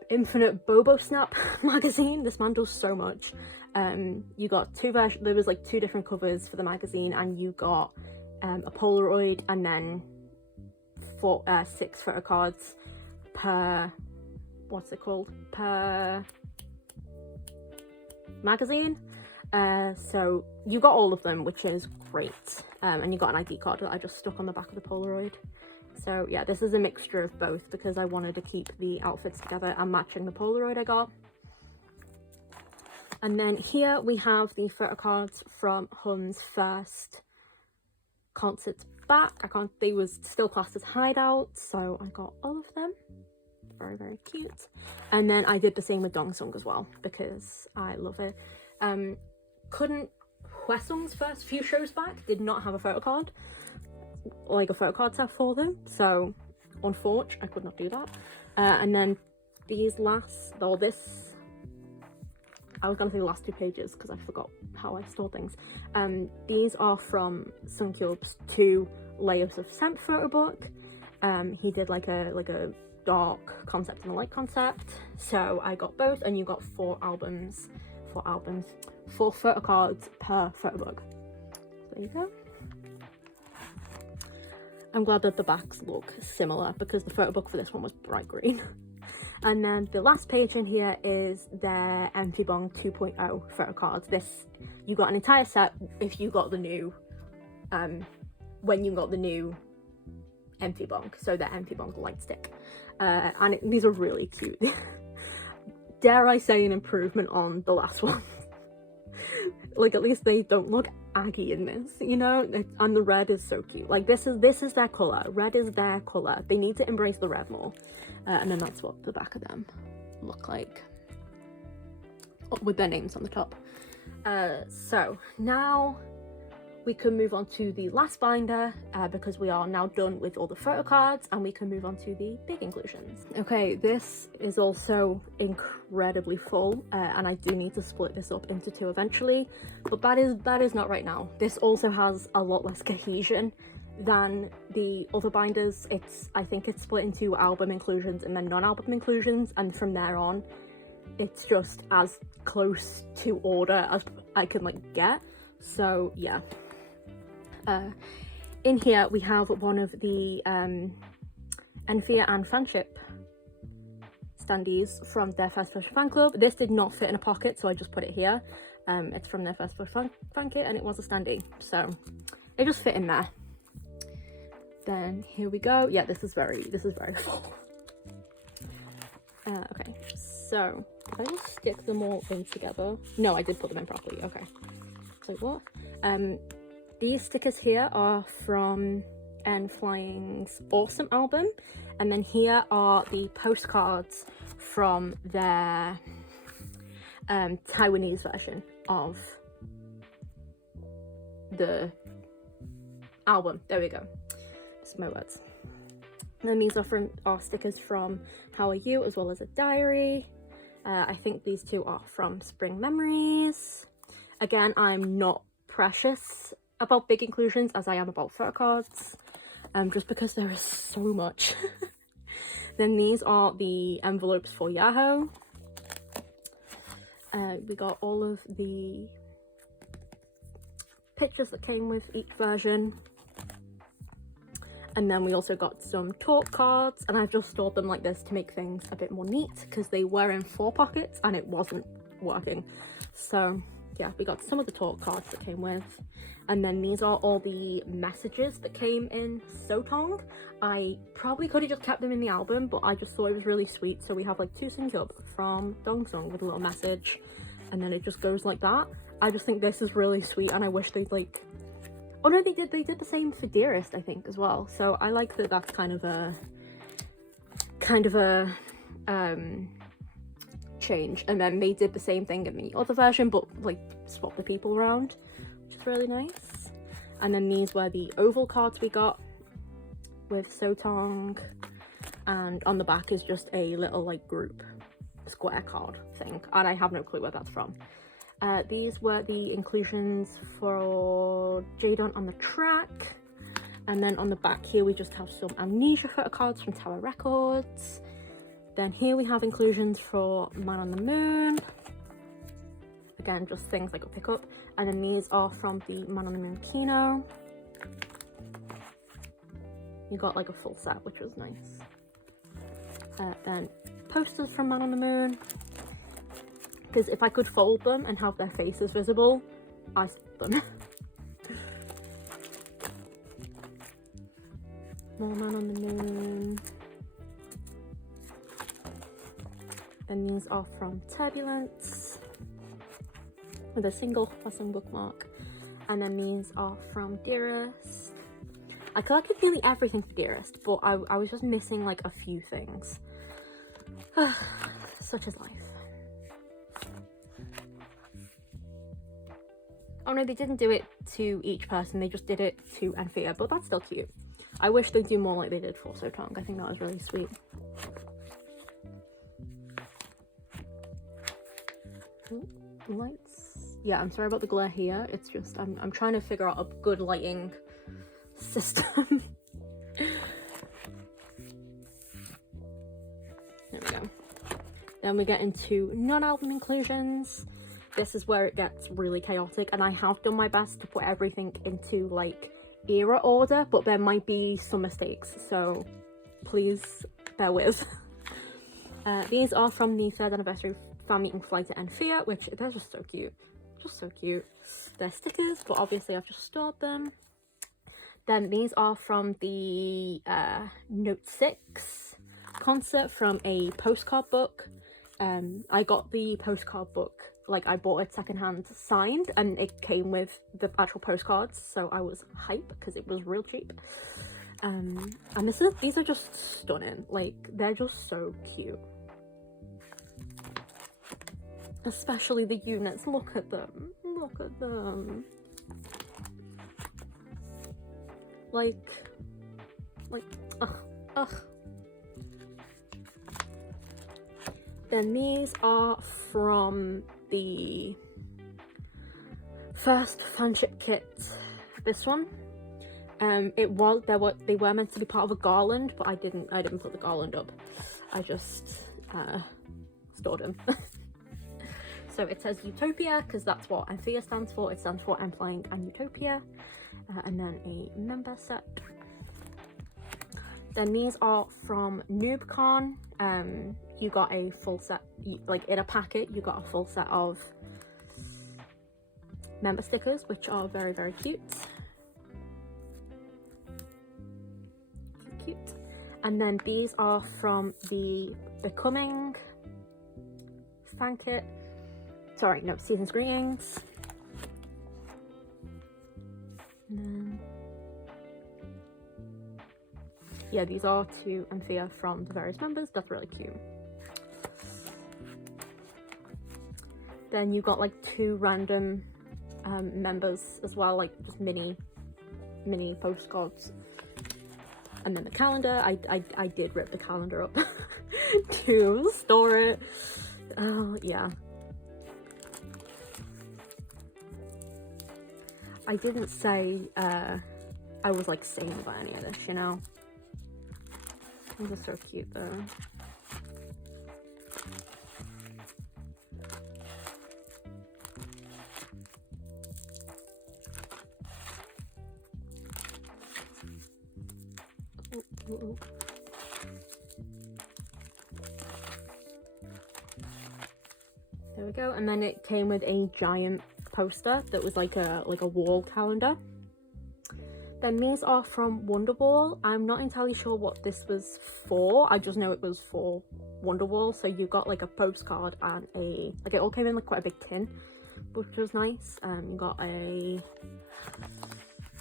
Infinite Bobo Snap magazine. This man does so much. You got 2 versions. There was like 2 different covers for the magazine, and you got a Polaroid and then 6 photo cards per, what's it called, per magazine. So you got all of them, which is great. And you got an ID card that I just stuck on the back of the Polaroid. So yeah, this is a mixture of both because I wanted to keep the outfits together and matching the Polaroid I got. And then here we have the photo cards from Hum's first concerts back. They was still classed as Hideout, so I got all of them. Very, very cute. And then I did the same with Dongsung as well because I love it. Hwasong's first few shows back did not have a photo card, like a photo card set for them, so unfortunately I could not do that. And then these last, or this, I was gonna say the last 2 pages because I forgot how I store things. These are from Sunkyub's 2 Layers of Scent photo book. He did like a dark concept and a light concept, so I got both, and you got 4 photo cards per photo book. So there you go. I'm glad that the backs look similar because the photo book for this one was bright green. And then the last page in here is their N.Flying 2.0 photo cards. This, you got an entire set if you got the new, when you got the new N.Flying, so the N.Flying light stick. And these are really cute. Dare I say an improvement on the last one. Like, at least they don't look aggy in this, you know? And the red is so cute. Like, this is their colour. Red is their colour. They need to embrace the red more. And then that's what the back of them look like, with their names on the top. So now we can move on to the last binder because we are now done with all the photo cards, and we can move on to the big inclusions. Okay, this is also incredibly full, and I do need to split this up into 2 eventually, but that is not right now. This also has a lot less cohesion than the other binders. I think it's split into album inclusions and then non-album inclusions, and from there on it's just as close to order as I can like get. So yeah. In here we have one of the Enfia and Fanship standees from their First Push fan club. This did not fit in a pocket, so I just put it here. It's from their First Push fan kit, and it was a standee, so it just fit in there. Then here we go. Yeah, this is very full. Okay, so I just stick them all in together? No, I did put them in properly. Okay. So what? These stickers here are from N.Flying's Awesome album, and then here are the postcards from their Taiwanese version of the album. There we go. That's my words. And then these are stickers from How Are You, as well as a diary. I think these two are from Spring Memories. Again, I'm not precious about big inclusions as I am about Photocards, just because there is so much. Then these are the envelopes for Yahoo. We got all of the pictures that came with each version. And then we also got some talk cards, and I've just stored them like this to make things a bit more neat because they were in 4 pockets and it wasn't working. So yeah, we got some of the talk cards that came with. And then these are all the messages that came in Sotong. I probably could have just kept them in the album, but I just thought it was really sweet. So we have like 2 Sung-hyup from Dongsung with a little message, and then it just goes like that. I just think this is really sweet, and I wish they'd like... Oh no, they did the same for Dearest, I think, as well. So I like that that's kind of a change. And then they did the same thing in the other version, but like swap the people around, which is really nice. And then these were the oval cards we got with Sotong, and on the back is just a little like group square card thing, and I have no clue where that's from. These were the inclusions for Jadon on the track, and then on the back here we just have some Amnesia photo cards from Tower Records. Then here we have inclusions for Man on the Moon, again just things I could pick up, and then these are from the Man on the Moon Kino. You got like a full set, which was nice. Then posters from Man on the Moon, because if I could fold them and have their faces visible, I fold them. More Man on the Moon. And these are from Turbulence with a single Hwasong bookmark. And then these are from Dearest. I collected nearly everything for Dearest, but I was just missing like a few things. Such is life. Oh no, they didn't do it to each person, they just did it to Anthea, but that's still cute. I wish they'd do more like they did for Sotong. I think that was really sweet. Ooh, lights. Yeah, I'm sorry about the glare here. It's just I'm trying to figure out a good lighting system. There we go. Then we get into non-album inclusions. This is where it gets really chaotic, and I have done my best to put everything into like era order, but there might be some mistakes, so please bear with. These are from the 3rd anniversary fan meeting flight at N.Flying, which they're just so cute. Just so cute. They're stickers, but obviously I've just stored them. Then these are from the Note 6 concert from a postcard book. I got the postcard book, like I bought it secondhand signed, and it came with the actual postcards, so I was hype because it was real cheap. And these are just stunning, like they're just so cute. Especially the units, look at them, look at them. Like, ugh. Then these are from the first fanship kit, this one. They were meant to be part of a garland, but I didn't put the garland up. I just stored them. So it says Utopia, because that's what Anthea stands for. It stands for N.Flying and Utopia. And then a member set. Then these are from NoobCon. You got a full set, like in a packet, you got a full set of member stickers, which are very, very cute. Cute. And then these are from the Becoming fan kit. Sorry, no, season's greetings. And then, yeah, these are to Anthea from the various members. That's really cute. Then you got like 2 random members as well, like just mini postcards. And then the calendar. I did rip the calendar up to store it. Oh yeah. I didn't say I was like singing about any of this, you know. These are so cute though. Ooh. There we go. And then it came with a giant poster that was like a wall calendar. Then these are from Wonderwall. I'm not entirely sure what this was for. I just know it was for Wonderwall. So you got like a postcard and it all came in like quite a big tin, which was nice. You got a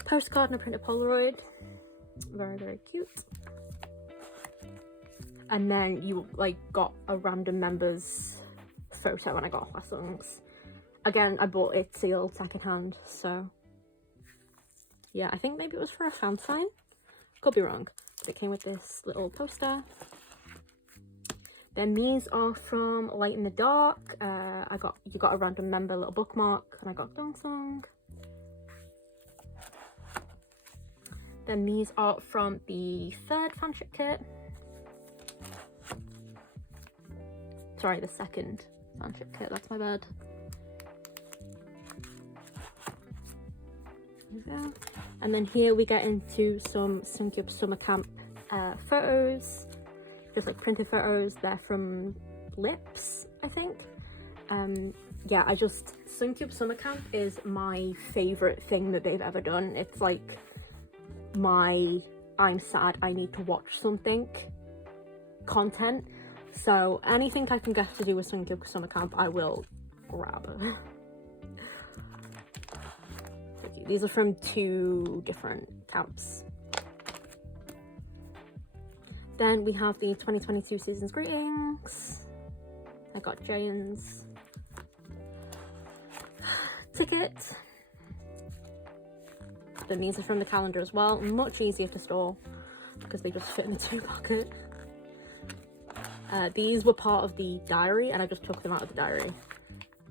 postcard and a printed Polaroid. Very, very cute. And then you like got a random member's photo when I got lessons. Again, I bought it sealed secondhand, so yeah, I think maybe it was for a fan sign. Could be wrong. But it came with this little poster. Then these are from Light in the Dark. You got a random member little bookmark, and I got Dong Song. Then these are from the 3rd fanship kit. Sorry, the 2nd fanship kit, that's my bad. There we go. And then here we get into some Sunkyup Summer Camp photos. Just like printed photos. They're from Lips, I think. Yeah, Sunkyup Summer Camp is my favourite thing that they've ever done. It's like my I'm sad, I need to watch something content. So anything I can get to do with Sunkyup Summer Camp, I will grab. These are from 2 different camps. Then we have the 2022 season's greetings. I got Jane's ticket. Then these are from the calendar as well. Much easier to store because they just fit in the 2 pocket. These were part of the diary and I just took them out of the diary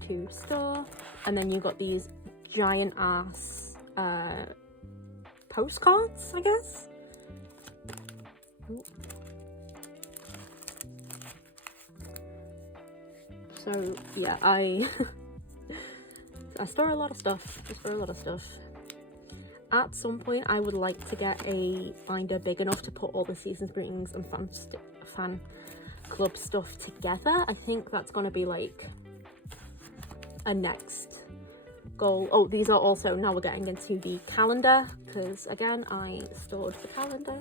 to store. And then you got these giant ass postcards, I guess. Ooh. So yeah, I store a lot of stuff. At some point I would like to get a binder big enough to put all the season's greetings and fan club stuff together. I think that's gonna be like a next goal. Oh, these are also, now we're getting into the calendar, because again I stored the calendar.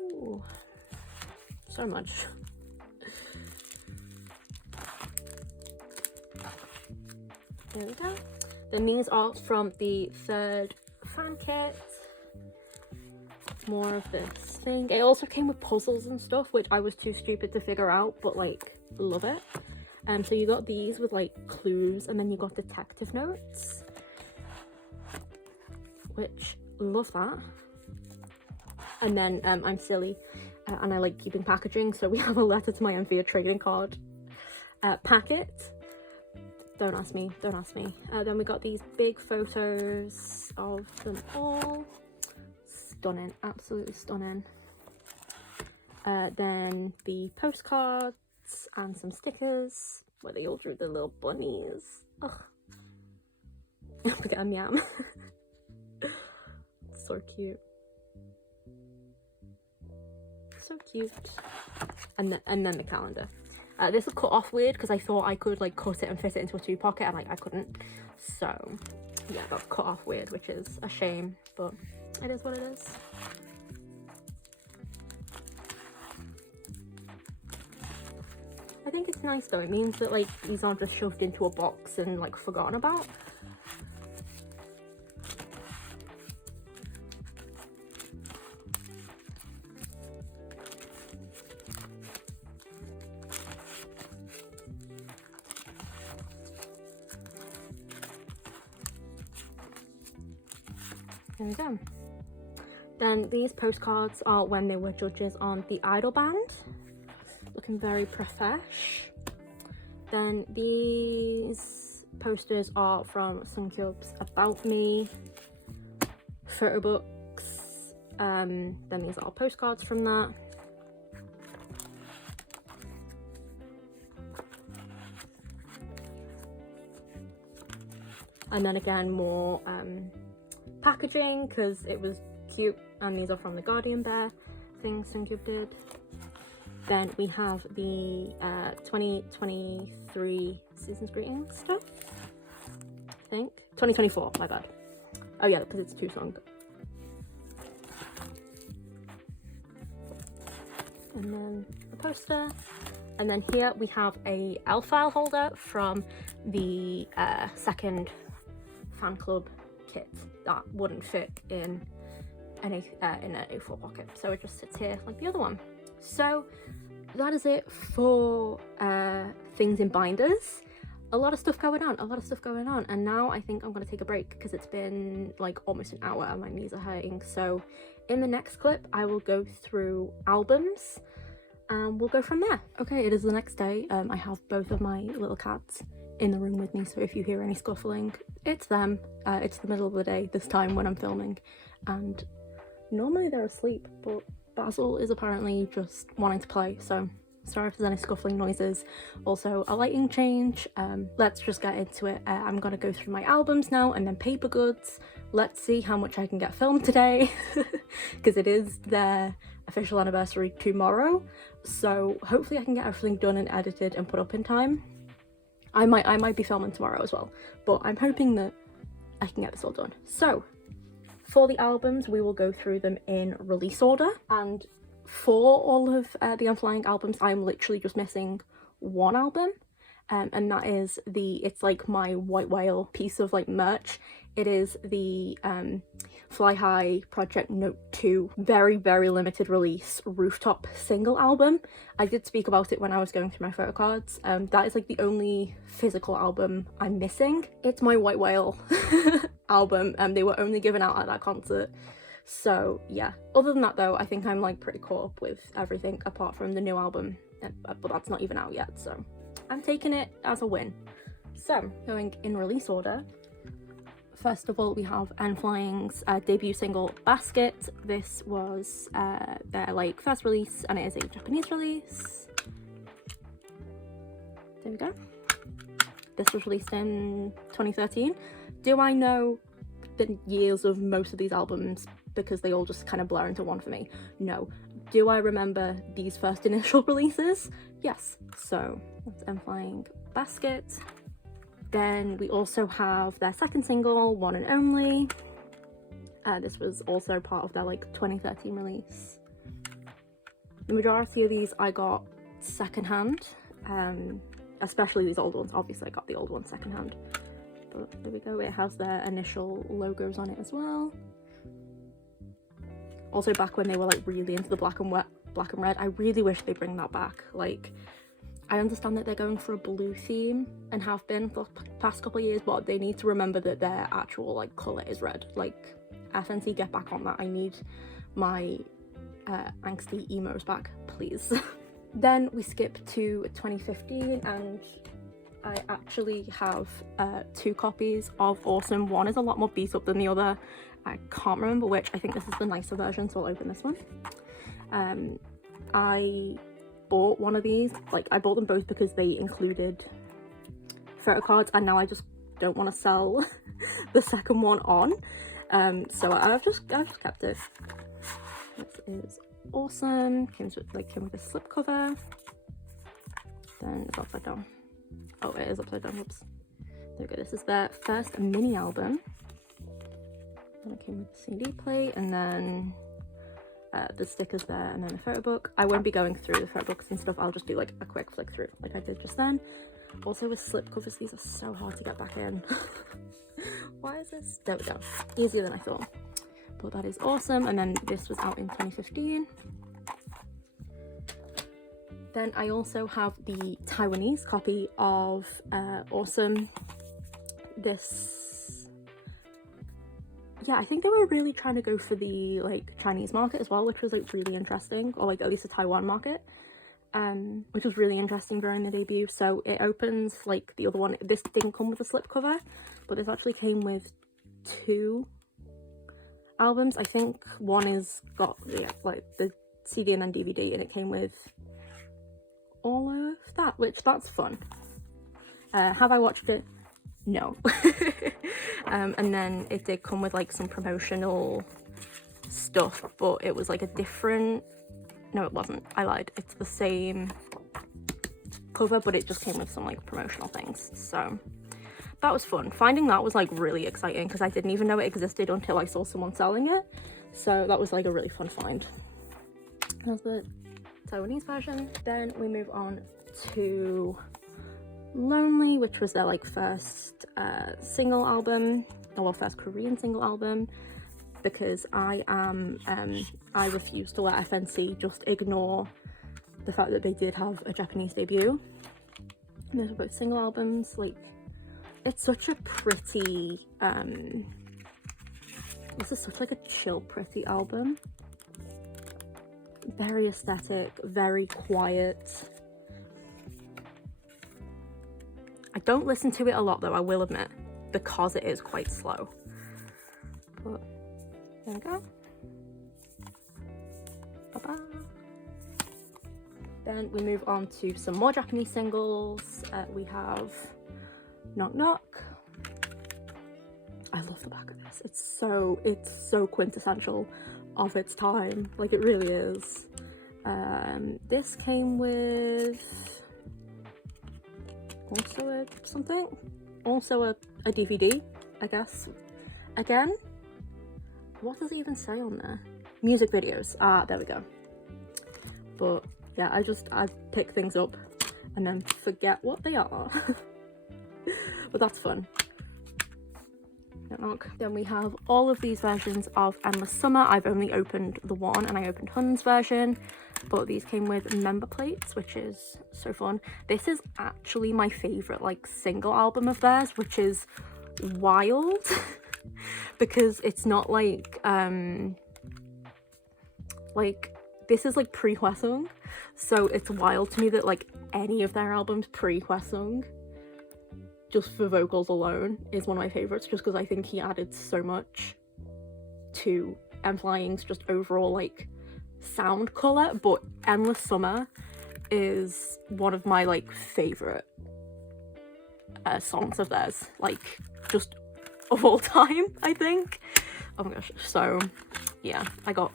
Ooh, so much. There we go. Then these are from the 3rd fan kit. More of this thing. It also came with puzzles and stuff, which I was too stupid to figure out, but like, love it. So you got these with like clues, and then you got detective notes, which love that. And then I'm silly and I like keeping packaging, so we have a letter to my Anthea trading card packet. Don't ask me. Then we got these big photos of them all. Stunning, absolutely stunning. Then the postcards and some stickers where they all drew the little bunnies. Ugh. Look at a meow. So cute. So cute. And then the calendar. This was cut off weird because I thought I could like cut it and fit it into a 2 pocket, and like I couldn't. So yeah, that's cut off weird, which is a shame, but it is what it is. I think it's nice though. It means that like these aren't just shoved into a box and like forgotten about. There we go. Then these postcards are when they were judges on the Idol Band. Looking very profesh. Then these posters are from Suncub's About Me, Photobooks. Then these are postcards from that. And then again more packaging because it was cute, and these are from the Guardian Bear thing Suncub did. Then we have the 2023 season's greetings stuff, I think. 2024, my bad. Oh yeah, because it's 2 songs. And then the poster. And then here we have a elf file holder from the second fan club kit that wouldn't fit in an A4 pocket, so it just sits here like the other one. So that is it for things in binders. A lot of stuff going on, and now I think I'm going to take a break because it's been like almost an hour and my knees are hurting. So in the next clip I will go through albums and we'll go from there. Okay, it is the next day. I have both of my little cats in the room with me, so if you hear any scuffling, it's them. It's the middle of the day this time when I'm filming, and normally they're asleep, but Basil is apparently just wanting to play, so sorry if there's any scuffling noises. Also a lighting change. Let's just get into it. I'm gonna go through my albums now and then paper goods. Let's see how much I can get filmed today because it is their official anniversary tomorrow, so hopefully I can get everything done and edited and put up in time. I might be filming tomorrow as well, but I'm hoping that I can get this all done. So for the albums, we will go through them in release order, and for all of the N.Flying albums, I'm literally just missing one album, and that is it's like my white whale piece of like merch. It is the Fly High Project Note 2 very limited release rooftop single album. I did speak about it when I was going through my photocards. That is like the only physical album I'm missing. It's my white whale album, and they were only given out at that concert. So yeah, other than that though, I think I'm like pretty caught up with everything apart from the new album, but that's not even out yet, so I'm taking it as a win. So going in release order, first of all we have N.Flying's debut single Basket. This was their like first release, and it is a Japanese release. There we go. This was released in 2013. Do I know the years of most of these albums because they all just kind of blur into one for me? No. Do I remember these first initial releases? Yes. So that's N.Flying Basket. Then we also have their second single, One and Only. This was also part of their like 2013 release. The majority of these I got secondhand, especially these old ones. Obviously I got the old ones secondhand. But there we go, it has their initial logos on it as well. Also back when they were like really into the black and red, I really wish they bring that back. Like, I understand that they're going for a blue theme and have been for the past couple of years, but they need to remember that their actual like colour is red. Like, FNC, get back on that. I need my angsty emos back, please. Then we skip to 2015, and I actually have 2 copies of Awesome. One is a lot more beat up than the other. I can't remember which. I think this is the nicer version, so I'll open this one. I bought one of these, like I bought them both because they included photocards, and now I just don't want to sell the second one on. So I've just kept it. This is Awesome. Came with a slip cover. Then it's upside down. Oh, it is upside down. Oops. There we go. This is their first mini album. And it came with the CD plate, and then the stickers there, and then a photo book. I won't be going through the photo books and stuff, I'll just do like a quick flick through like I did just then. Also with slip covers, these are so hard to get back in. Why is this? There we go. Easier than I thought. But that is awesome. And then this was out in 2015. Then I also have the Taiwanese copy of Awesome. This, yeah, I think they were really trying to go for the like Chinese market as well, which was like really interesting, or like at least the Taiwan market, which was really interesting during the debut. So it opens like the other one. This didn't come with a slipcover, but this actually came with 2 albums. I think one is got like the CD and then DVD, and it came with all of that, which that's fun. Have I watched it? No. And then it did come with like some promotional stuff, but it was like a different, no it wasn't, I lied, it's the same cover, but it just came with some like promotional things. So that was fun. Finding that was like really exciting because I didn't even know it existed until I saw someone selling it. So that was like a really fun find. That's the Taiwanese version. Then we move on to Lonely, which was their like first single album, or well, first Korean single album, because I refuse to let FNC just ignore the fact that they did have a Japanese debut. And those are both single albums. Like, it's such a pretty this is such like a chill pretty album. Very aesthetic, very quiet. I don't listen to it a lot though, I will admit, because it is quite slow. But there we go. Bye-bye. Then we move on to some more Japanese singles. We have Knock Knock. I love the back of this. It's so quintessential of its time. Like, it really is. This came with also a DVD, I guess. Again, what does it even say on there? Music videos. Ah, there we go. But yeah, I pick things up and then forget what they are. But that's fun. Then we have all of these versions of Endless Summer. I've only opened the one, and I opened Hun's version, but these came with member plates, which is so fun. This is actually my favorite like single album of theirs, which is wild because it's not like this is like pre-Hwasung, so it's wild to me that like any of their albums pre-Hwasung, just for vocals alone, is one of my favorites, just because I think he added so much to N.Flying's just overall like sound colour. But Endless Summer is one of my like favorite songs of theirs, like just of all time, I think. Oh my gosh. So yeah, I got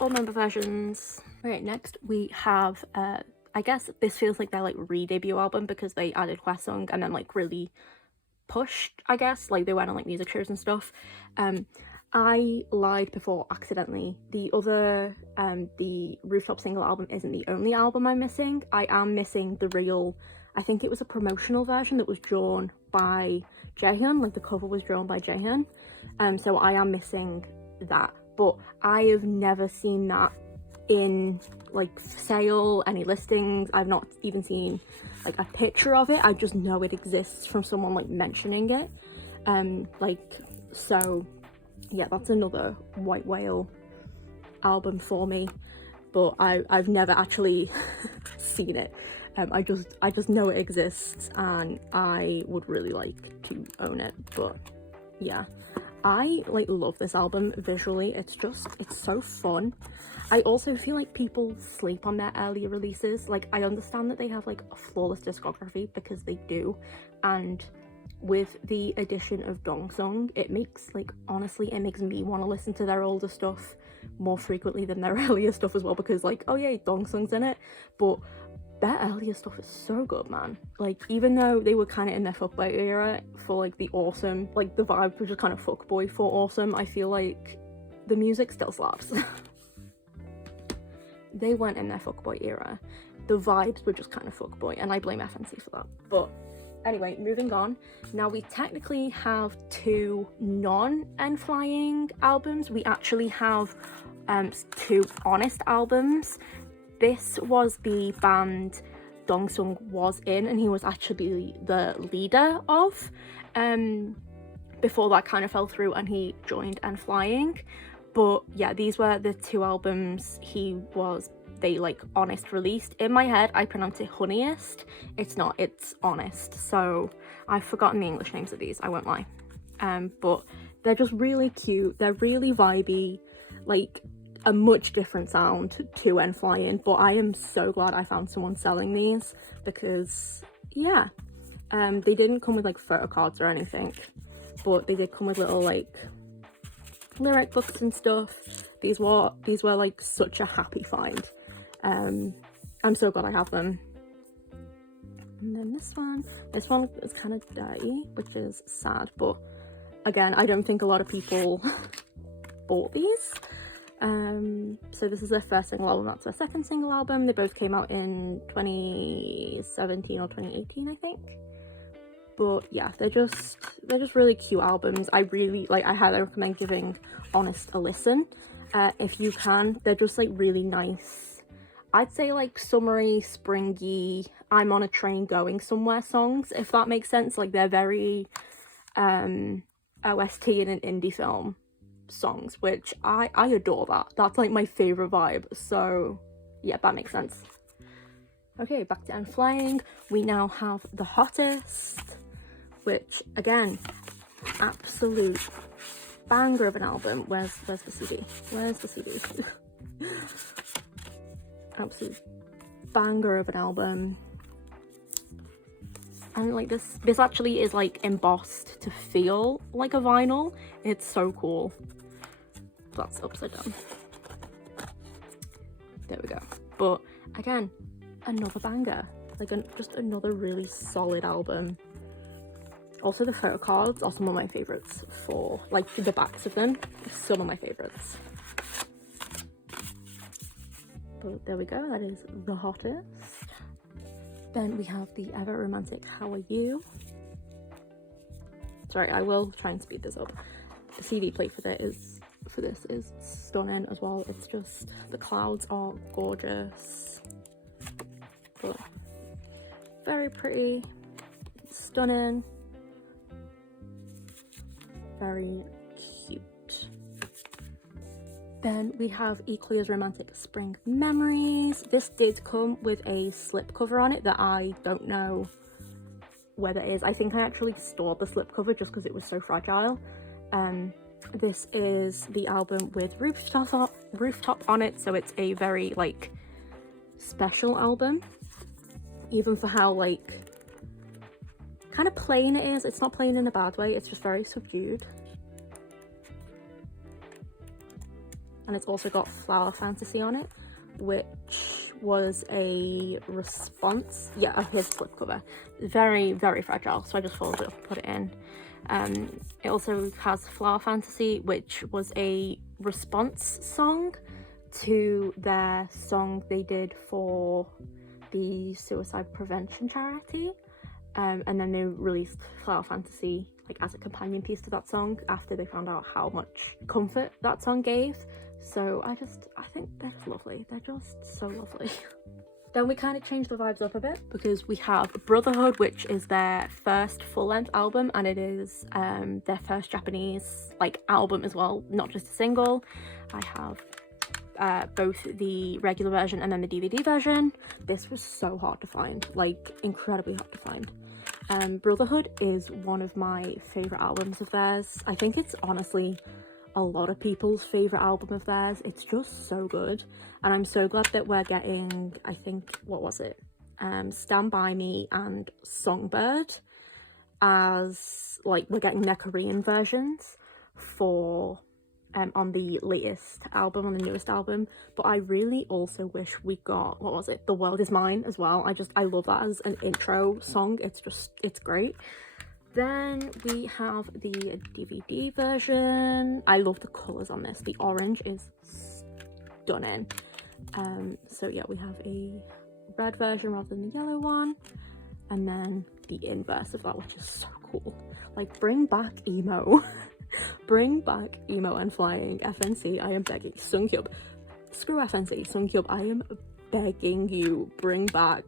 all member versions. Okay, next we have I guess this feels like their like re-debut album, because they added Hwasung and then like really pushed, I guess, like they went on like music shows and stuff. I lied before accidentally. The other the Rooftop single album isn't the only album I'm missing. I am missing the real, I think it was a promotional version that was drawn by Jaehyun, like the cover was drawn by Jaehyun. So I am missing that, but I have never seen that in like sale, any listings. I've not even seen like a picture of it. I just know it exists from someone like mentioning it. Like, so yeah, that's another White Whale album for me, but I've never actually seen it. I just know it exists and I would really like to own it. But yeah, I like love this album visually. It's so fun. I also feel like people sleep on their earlier releases. Like, I understand that they have like a flawless discography, because they do, and with the addition of Dongsung, it makes like, honestly, it makes me want to listen to their older stuff more frequently than their earlier stuff as well, because like, oh yeah, Dongsung's in it. But their earlier stuff is so good, man. Like, even though they were kind of in their fuckboy era for like the Awesome, like the vibe was just kind of fuckboy for Awesome, I feel like the music still slaps. They weren't in their fuckboy era. The vibes were just kind of fuckboy, and I blame FNC for that. But anyway, moving on. Now we technically have 2 non-N.Flying albums. We actually have 2 honest albums. This was the band Dongsung was in, and he was actually the leader of, before that kind of fell through and he joined N.Flying. But yeah, these were the 2 albums they like honest released. In my head I pronounce it honeyest. It's not, it's honest. So I've forgotten the English names of these, I won't lie. But they're just really cute, they're really vibey, like a much different sound to N.Flying, but I am so glad I found someone selling these, because yeah, they didn't come with like photocards or anything, but they did come with little like lyric books and stuff. These were like such a happy find. I'm so glad I have them. And then this one is kind of dirty, which is sad, but again, I don't think a lot of people bought these. So this is their first single album, that's their second single album. They both came out in 2017 or 2018, I think. But yeah, they're just really cute albums. I highly recommend giving Honest a listen if you can. They're just like really nice, I'd say like summery, springy, I'm on a train going somewhere songs, if that makes sense. Like they're very OST in an indie film songs, which I adore that. That's like my favorite vibe. So yeah, that makes sense. Okay, back to N.Flying. We now have The Hottest, which again, absolute banger of an album. Where's the CD? Where's the CD? Absolute banger of an album. And like this actually is like embossed to feel like a vinyl. It's so cool. That's upside down. There we go. But again, another banger. Like just another really solid album. Also the photocards are some of my favorites, for like the backs of them, some of my favorites. But there we go, that is The Hottest. Then we have the ever romantic How Are You. Sorry, I will try and speed this up. The CD plate for this is stunning as well. It's just, the clouds are gorgeous, but very pretty, stunning, very cute. Then we have Eclear's Romantic Spring Memories. This did come with a slipcover on it that I don't know where that is. I think I actually stored the slipcover just because it was so fragile. This is the album with Rooftop on it, so it's a very like special album, even for how like kind of plain it is. It's not plain in a bad way, it's just very subdued. And it's also got Flower Fantasy on it, which was a response. Yeah, here's the slipcover. Very, very fragile, so I just folded it up and put it in. It also has Flower Fantasy, which was a response song to their song they did for the suicide prevention charity. And then they released Flower Fantasy like as a companion piece to that song after they found out how much comfort that song gave. So I think they're just lovely. They're just so lovely. Then we kind of changed the vibes up a bit because we have Brotherhood, which is their first full-length album, and it is their first Japanese like album as well, not just a single. I have both the regular version and then the DVD version. This was so hard to find, like incredibly hard to find. Brotherhood is one of my favorite albums of theirs. I think it's honestly a lot of people's favorite album of theirs. It's just so good, and I'm so glad that we're getting, I think, what was it, Stand By Me and Songbird, as like we're getting their Korean versions for on the latest album, on the newest album, but I really also wish we got, what was it, The World Is Mine as well. I love that as an intro song. It's great. Then we have the DVD version. I love the colours on this. The orange is stunning. So yeah, we have a red version rather than the yellow one, and then the inverse of that, which is so cool. Like, bring back emo. Bring back emo and flying. FNC, I am begging. Suncube, screw FNC. Suncube, I am begging you, bring back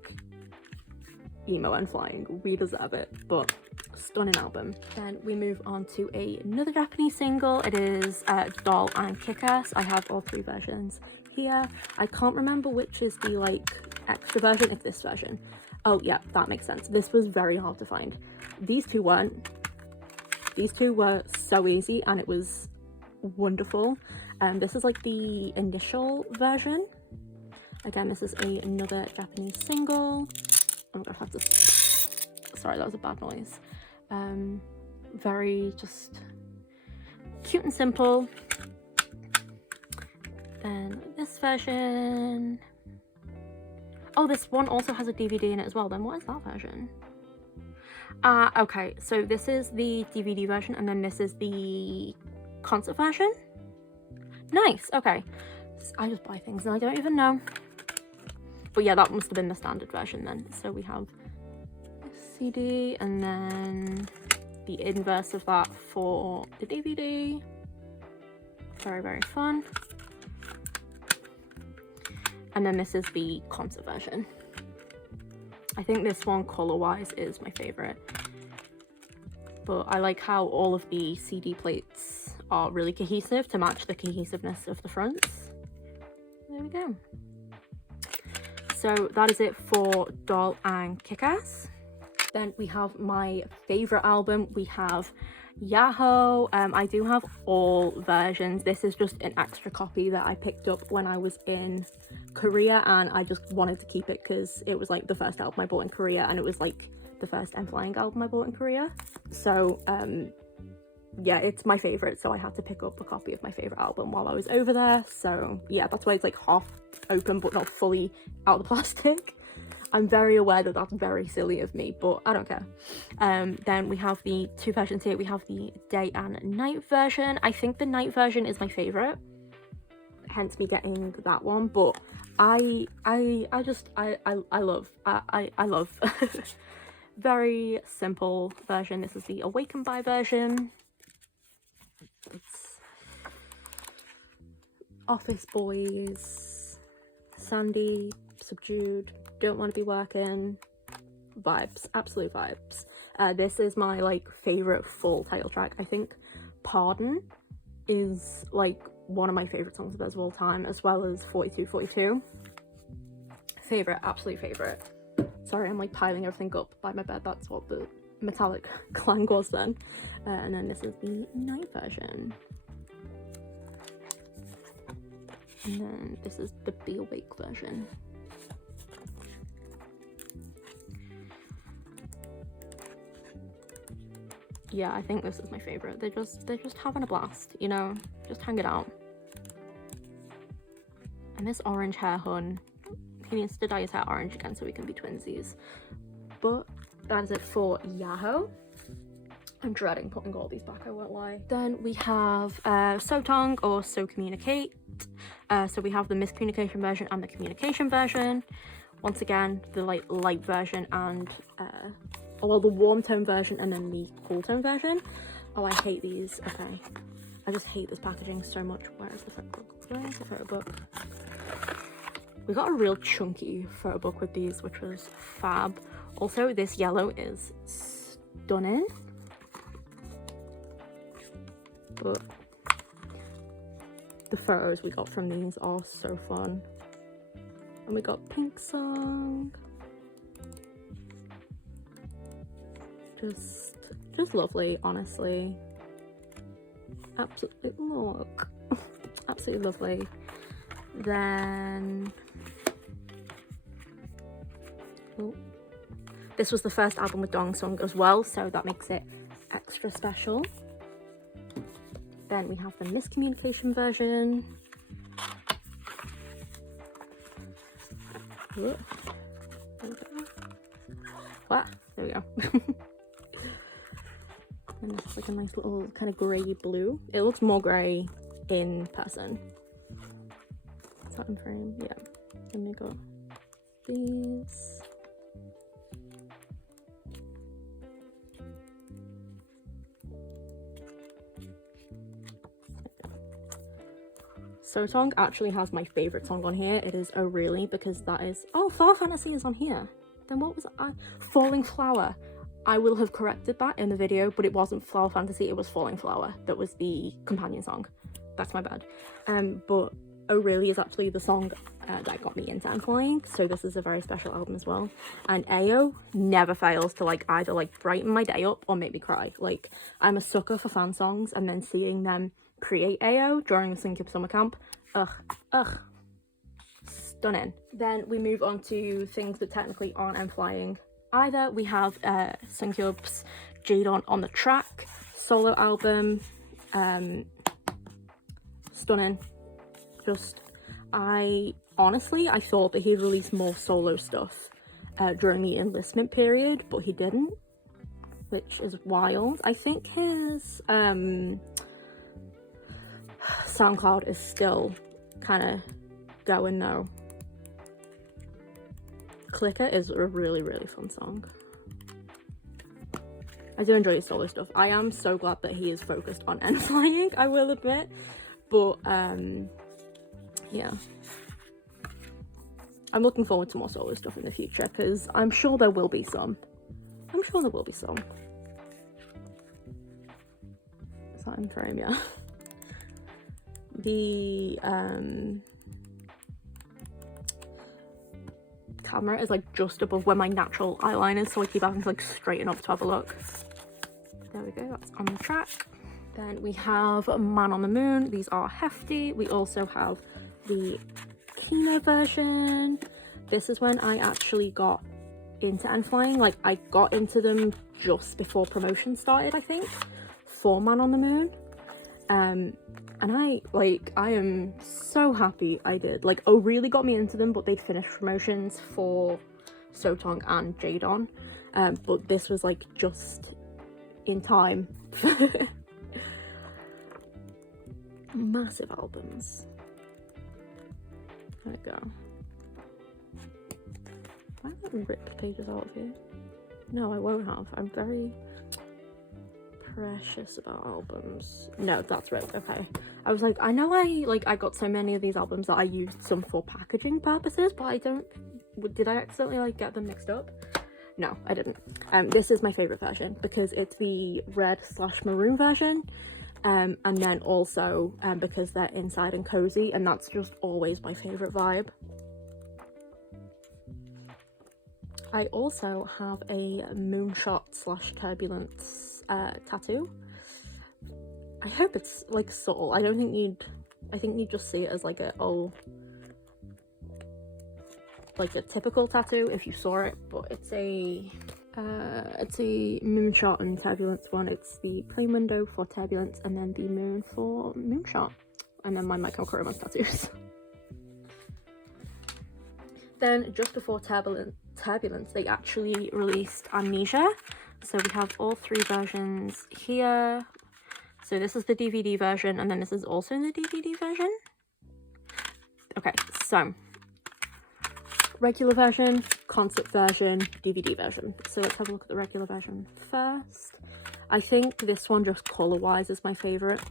emo and flying. We deserve it. But stunning album. Then we move on to another Japanese single. It is Doll and Kick-Ass. I have all 3 versions here. I can't remember which is the like extra version. It's this version. Oh yeah, that makes sense. This was very hard to find. These two weren't. These two were so easy, and it was wonderful. This is like the initial version. Again, this is another Japanese single. I'm gonna have to, sorry, that was a bad noise. Very just cute and simple. Then this version. Oh, this one also has a DVD in it as well. Then what is that version? Okay, so this is the DVD version, and then this is the concert version. Nice. Okay, I just buy things and I don't even know. But yeah, that must have been the standard version then. So we have a CD, and then the inverse of that for the DVD. Very, very fun. And then this is the concert version. I think this one color-wise is my favorite. But I like how all of the CD plates are really cohesive to match the cohesiveness of the fronts. There we go. So that is it for Doll and Kick-Ass. Then we have my favorite album. We have Yahoo. I do have all versions. This is just an extra copy that I picked up when I was in Korea, and I just wanted to keep it because it was like the first album I bought in Korea, and it was like the first N.Flying album I bought in Korea. So yeah, it's my favorite, so I had to pick up a copy of my favorite album while I was over there. So yeah, that's why it's like half open but not fully out of the plastic. I'm very aware that that's very silly of me, but I don't care. Then we have the 2 versions here. We have the day and night version. I think the night version is my favorite, hence me getting that one. But I love very simple version. This is the Awakened By version. It's office boys, Sandy, subdued, don't want to be working, vibes, absolute vibes. This is my like favorite full title track. I think Pardon is like one of my favorite songs of theirs of all time, as well as 4242. Favorite, absolute favorite. Sorry, I'm like piling everything up by my bed. That's what the metallic clang was then. And then this is the night version. And then this is the Be Awake version. Yeah, I think this is my favorite. They're just having a blast, you know, just hanging out. And this orange hair hun, he needs to dye his hair orange again so we can be twinsies. But that is it for Yahoo. I'm dreading putting all these back, I won't lie. Then we have Sotong or So Communicate. So we have the miscommunication version and the communication version. Once again, the light version and well, the warm tone version and then the cool tone version. Oh, I hate these. Okay, I just hate this packaging so much. Where is the photo book? Where is the photo book? We got a real chunky photo book with these, which was fab. Also, this yellow is stunning. But the photos we got from these are so fun. And we got Pink Song. Just lovely, honestly. Absolutely, look. Absolutely lovely. Then, oh, this was the first album with Dong Sung as well, so that makes it extra special. Then we have the miscommunication version. What? There we go. And it's like a nice little kind of grey blue. It looks more grey in person. Satin frame, yeah. Then we got these. So Song actually has my favourite song on here. It is Oh Really, because that is... Oh, Flower Fantasy is on here. Then what was I? Falling Flower. I will have corrected that in the video, but it wasn't Flower Fantasy, it was Falling Flower. That was the companion song. That's my bad. But Oh Really is actually the song that got me into N.Flying, so this is a very special album as well. And AO never fails to like either like brighten my day up or make me cry. Like, I'm a sucker for fan songs, and then seeing them create AO during the Syncube summer camp, ugh, stunning. Then we move on to things that technically aren't N.Flying either. We have Syncube's Jadon on the Track solo album. Stunning. Just, I thought that he'd release more solo stuff during the enlistment period, but he didn't, which is wild. I think his SoundCloud is still kind of going though. Clicker is a really, really fun song. I do enjoy his solo stuff. I am so glad that he is focused on N.Flying, I will admit. But, yeah. I'm looking forward to more solo stuff in the future, because I'm sure there will be some. Satin frame, yeah. The, camera is like just above where my natural eye line is, so I keep having to like straighten up to have a look. There we go, that's on the track. Then we have Man on the Moon. These are hefty. We also have the Kino version. This is when I actually got into N.Flying. Like, I got into them just before promotion started, I think, for Man on the Moon. And I am so happy I did. Like, Oh Really got me into them, but they'd finished promotions for Sotong and Jadon. But this was like just in time. Massive albums. There we go. Why have I ripped pages out of here? No, I won't have. I'm very precious about albums. No, that's right. Okay. I was like, I know I got so many of these albums that I used some for packaging purposes, but I don't... Did I accidentally like get them mixed up? No, I didn't. This is my favourite version because it's the red/maroon version. And then also because they're inside and cozy, and that's just always my favourite vibe. I also have a moonshot/turbulence tattoo. I hope it's like subtle. I think you'd just see it as like a typical tattoo if you saw it, but it's a moonshot and turbulence one. It's the plain window for turbulence and then the moon for moonshot, and then my My Chemical Romance tattoos. Then just before turbulence they actually released Amnesia, so we have all three versions here. So this is the DVD version, and then this is also the DVD version. Okay, so regular version, concert version, DVD version. So let's have a look at the regular version first. I think this one just colour-wise is my favourite.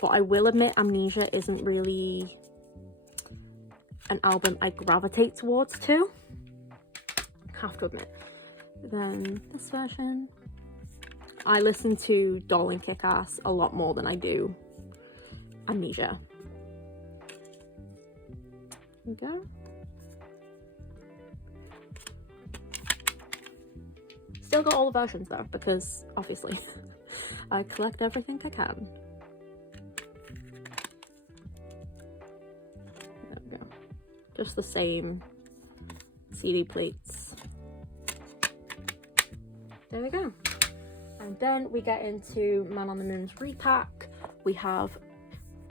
But I will admit Amnesia isn't really an album I gravitate towards too. Have to admit. Then this version. I listen to Doll and Kick-Ass a lot more than I do Amnesia. There we go. Still got all the versions though, because obviously I collect everything I can. There we go. Just the same CD plates. There we go. And then we get into Man on the Moon's repack. we have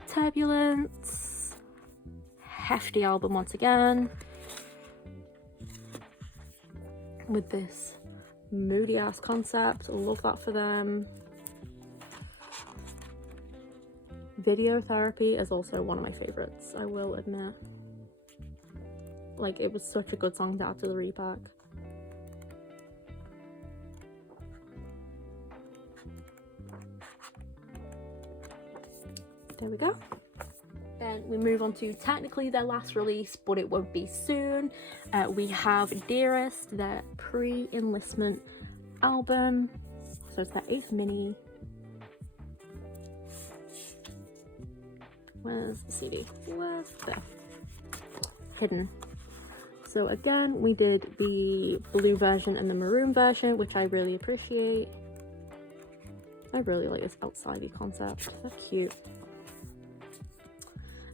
Turbulence, hefty album once again, with this moody ass concept. I love that for them. Video Therapy is also one of my favorites, I will admit. Like, it was such a good song to add to the repack. There we go. Then we move on to technically their last release, but it won't be soon. We have Dearest, their pre-enlistment album. So it's their 8th mini. Where's the CD? Where's the hidden? So again, we did the blue version and the maroon version, which I really appreciate. I really like this outsidey concept. They're cute.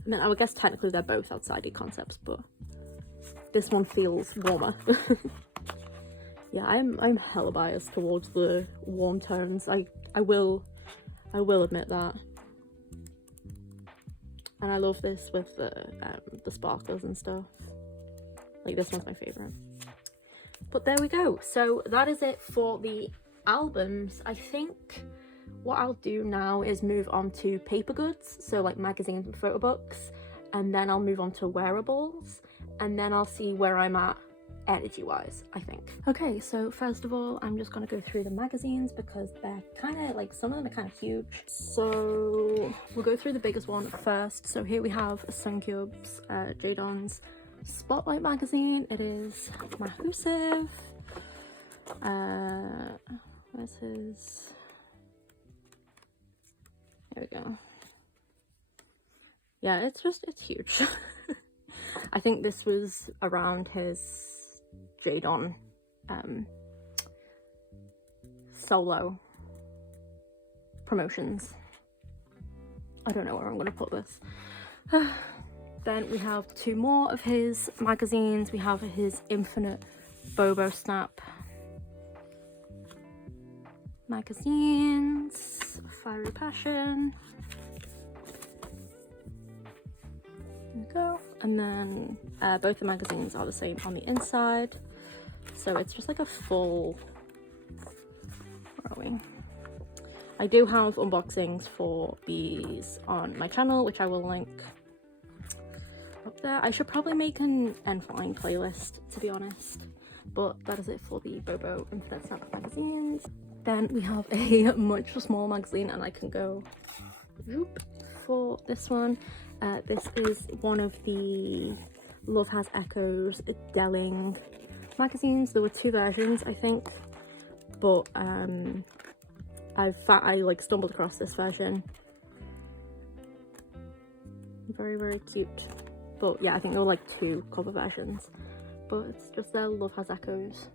I mean, I would guess technically they're both outsidey concepts, but this one feels warmer. Yeah, I'm hella biased towards the warm tones. I will admit that. And I love this with the sparklers and stuff. Like, this one's my favorite. But there we go. So that is it for the albums. I think what I'll do now is move on to paper goods, so like magazines and photo books, and then I'll move on to wearables, and then I'll see where I'm at energy wise, I think. Okay, so first of all, I'm just gonna go through the magazines because they're kind of like, some of them are kind of huge. So we'll go through the biggest one first. So here we have Suncube's Jadon's Spotlight magazine. It is massive. Where's his? There we go. Yeah, it's huge. I think this was around his Jadon solo promotions. I don't know where I'm gonna put this. Then we have 2 more of his magazines. We have his Infinite Bobo Snap magazines, Fiery Passion. There we go. And then both the magazines are the same on the inside. So it's just like a full, where are we? I do have unboxings for these on my channel, which I will link up there. I should probably make an N.Flying playlist, to be honest. But that is it for the Bobo Infinite Snap magazines. Then we have a much smaller magazine, and I can go whoop, for this one. This is one of the Love Has Echoes Delling magazines. There were 2 versions, I think, but I like stumbled across this version. Very, very cute. But yeah, I think there were like 2 cover versions, but it's just their Love Has Echoes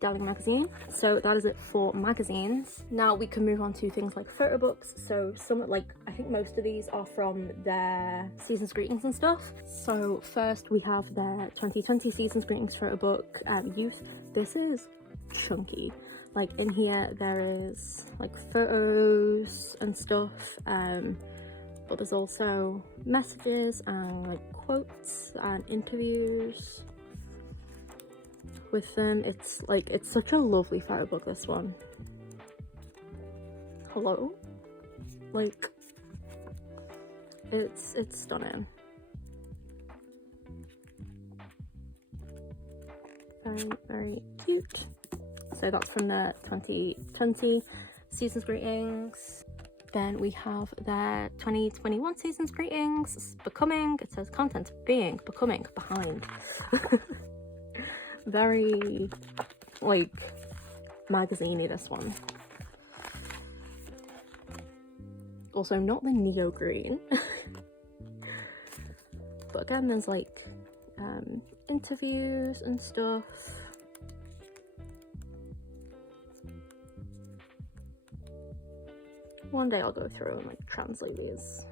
Delling magazine. So that is it for magazines. Now we can move on to things like photo books. So some, like, I think most of these are from their season's greetings and stuff. So first we have their 2020 season's greetings photo book, Youth. This is chunky. Like, in here there is like photos and stuff, but there's also messages and like quotes and interviews with them. It's like, it's such a lovely photo book, this one. Hello? Like, it's stunning. Very, very cute. So that's from the 2020 season's greetings. Then we have their 2021 season's greetings. Becoming, it says content being, becoming, behind. Very, like, magazine-y, this one. Also, not the neo green. But again, there's like interviews and stuff. One day I'll go through and like translate these.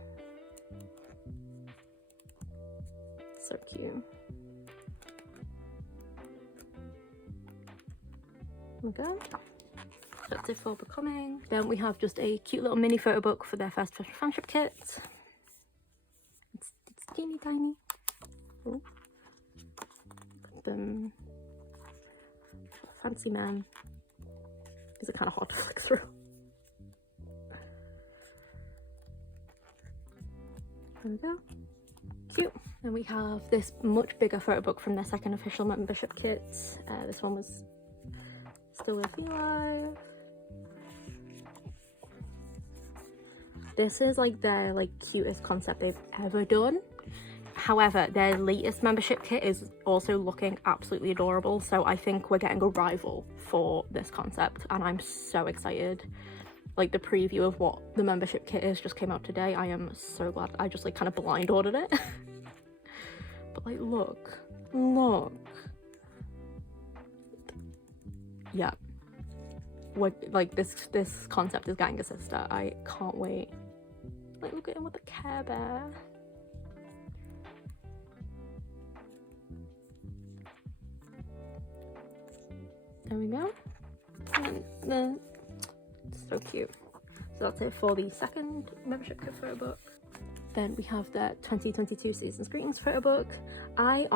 So cute. Okay. That's it for Becoming. Then we have just a cute little mini photo book for their first official fanship kit. It's teeny tiny. Oh. Them fancy man. These are kind of hard to flick through. There we go. Cute. Then we have this much bigger photo book from their second official membership kit. This one was Still With You Live. This is like their cutest concept they've ever done. However, their latest membership kit is also looking absolutely adorable, so I think we're getting a rival for this concept, and I'm so excited. Like, the preview of what the membership kit is just came out today. I am so glad. I just kind of blind ordered it. But look. Yeah. This concept is getting a sister. I can't wait. Look at him with the Care Bear. There we go. And then, so cute. So that's it for the second membership kit photo book. Then we have the 2022 Season's Greetings photo book. I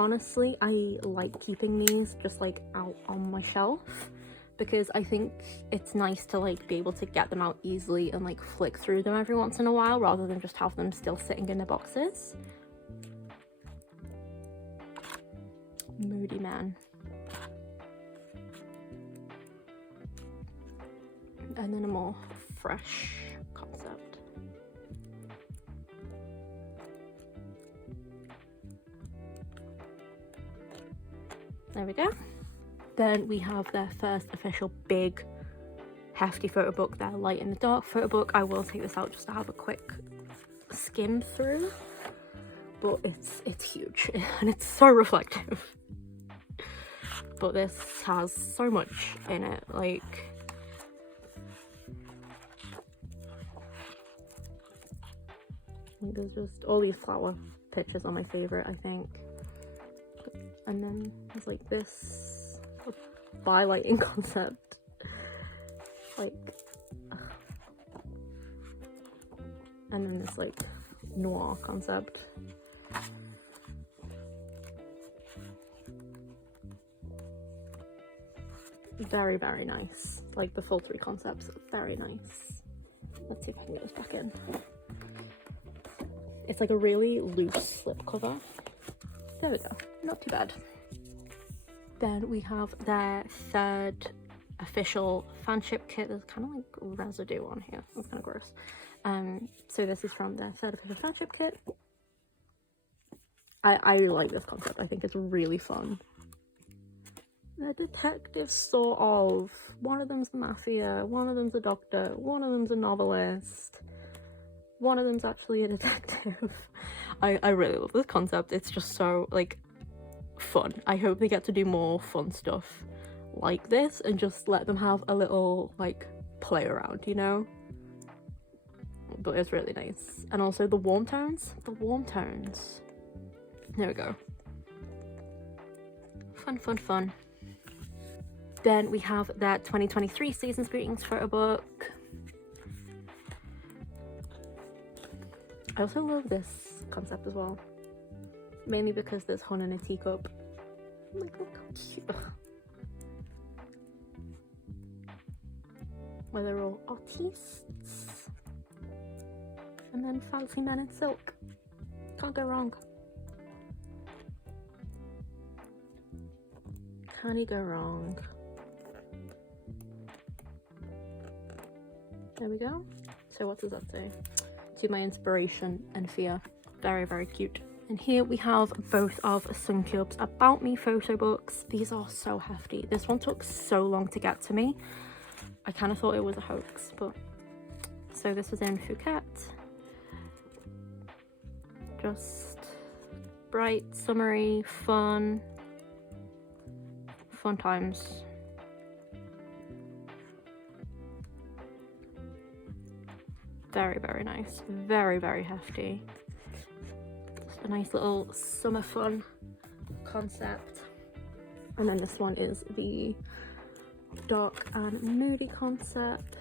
like keeping these just out on my shelf, because I think it's nice to be able to get them out easily and flick through them every once in a while, rather than just have them still sitting in the boxes. Moody man. And then a more fresh concept. There we go. Then we have their first official big hefty photo book, their Light in the Dark photo book. I will take this out just to have a quick skim through, but it's huge and it's so reflective. But this has so much in it, there's just all these flower pictures are my favorite, I think. And then there's this by-lighting concept. And then this noir concept. Very, very nice. The full 3 concepts, very nice. Let's see if I can get this back in. It's a really loose slipcover. There we go, not too bad. Then we have their third official fanship kit. There's kind of residue on here, that's kind of gross. So this is from their third official fanship kit. I like this concept, I think it's really fun. They're detectives, sort of. One of them's the mafia, one of them's a doctor, one of them's a novelist. One of them's actually a detective. I really love this concept. It's just so fun. I hope they get to do more fun stuff like this and just let them have a little play around, you know? But it's really nice. And also the warm tones. There we go. Fun. Then we have their 2023 Season's Greetings photo book. I also love this concept as well, mainly because there's Hun in a teacup. Look how cute. Where they're all artists. And then fancy men in silk. Can't go wrong. Can he go wrong? There we go. So what does that say? To my inspiration and fear. Very, very cute. And here we have both of Sunkub's About Me photo books. These are so hefty. This one took so long to get to me. I kind of thought it was a hoax, but... So this was in Phuket. Just bright, summery, fun times. Very, very nice. Very, very hefty. Just a nice little summer fun concept. And then this one is the dark and moody concept.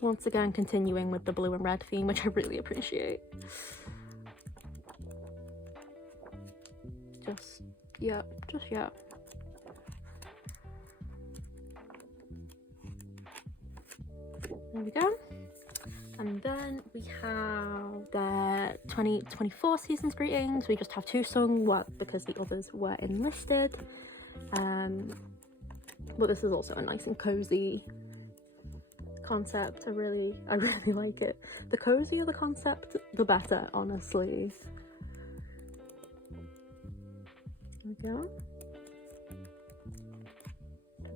Once again, continuing with the blue and red theme, which I really appreciate. Just yeah. There we go. And then we have the 2024 season's greetings. We just have 2 sung, because the others were enlisted. But this is also a nice and cozy concept. I really like it. The cozier the concept, the better, honestly. There we go.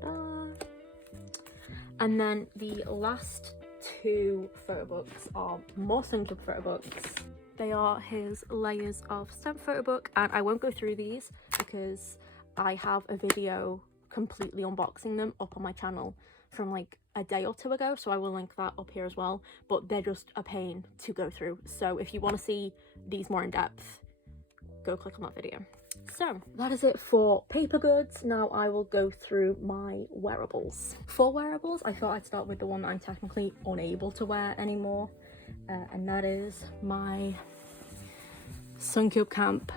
Ta-da. And then the last 2 photo books are more sunged photo books. They are his layers of stamp photo book, and I won't go through these because I have a video completely unboxing them up on my channel from like a day or 2 ago, so I will link that up here as well. But they're just a pain to go through, so if you want to see these more in depth, go click on that video. So that is it for paper goods. Now I will go through my wearables. For wearables, I thought I'd start with the one that I'm technically unable to wear anymore, and that is my Suncube Camp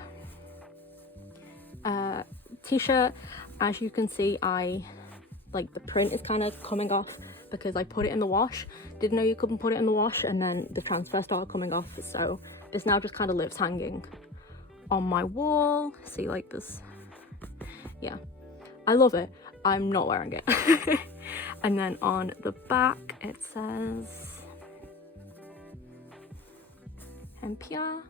t-shirt. As you can see, the print is kind of coming off because I put it in the wash. Didn't know you couldn't put it in the wash, and then the transfer started coming off, so this now just kind of lives hanging on my wall. See, like this, yeah, I love it. I'm not wearing it. And then on the back it says NPR.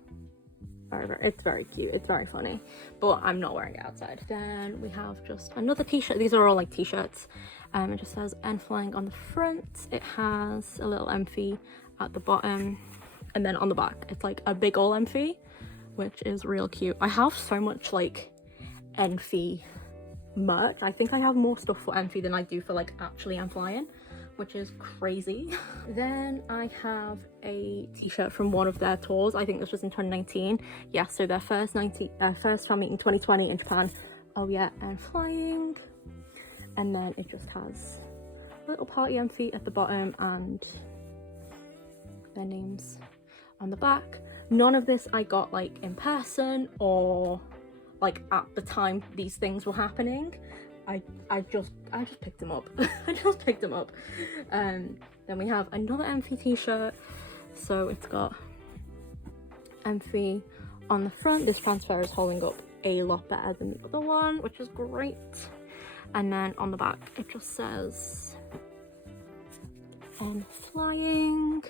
It's very cute, it's very funny, but I'm not wearing it outside. Then we have just another t-shirt. These are all like t-shirts. It just says N.Flying on the front. It has a little N.F at the bottom, and then on the back it's like a big ol' N.F, which is real cute. I have so much like N.F merch. I think I have more stuff for N.F than I do for like actually N.Flying, which is crazy. Then I have a t-shirt from one of their tours. I think this was in 2019. Yeah, so their first fan meet in 2020 in Japan. Oh yeah, N.Flying. And then it just has a little party N.F at the bottom and their names on the back. None of this I got like in person or like at the time these things were happening. I just picked them up. I just picked them up. Then we have another N.F t-shirt. So it's got N.F on the front. This transfer is holding up a lot better than the other one, which is great. And then on the back it just says N.Flying.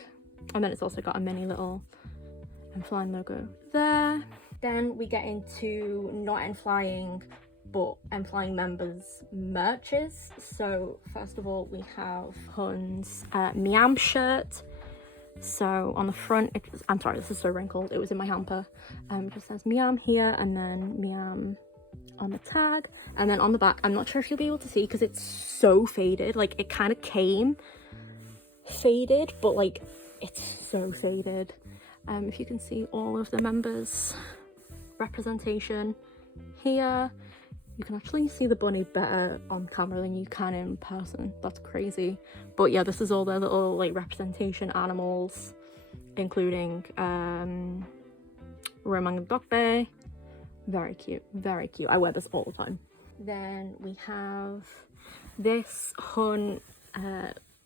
And then it's also got a mini little N.Flying logo there. Then we get into not N.Flying but N.Flying members merches. So first of all we have Hun's Miam shirt. So on the front, I'm sorry, this is so wrinkled, it was in my hamper. It just says Miam here and then Miam on the tag, and then on the back, I'm not sure if you'll be able to see because it's so faded. Like it kind of came faded, but like it's so faded. If you can see all of the members representation here, you can actually see the bunny better on camera than you can in person. That's crazy. But yeah, this is all their little like representation animals, including Romang and Dokbe. Very cute, very cute. I wear this all the time. Then we have this Hun,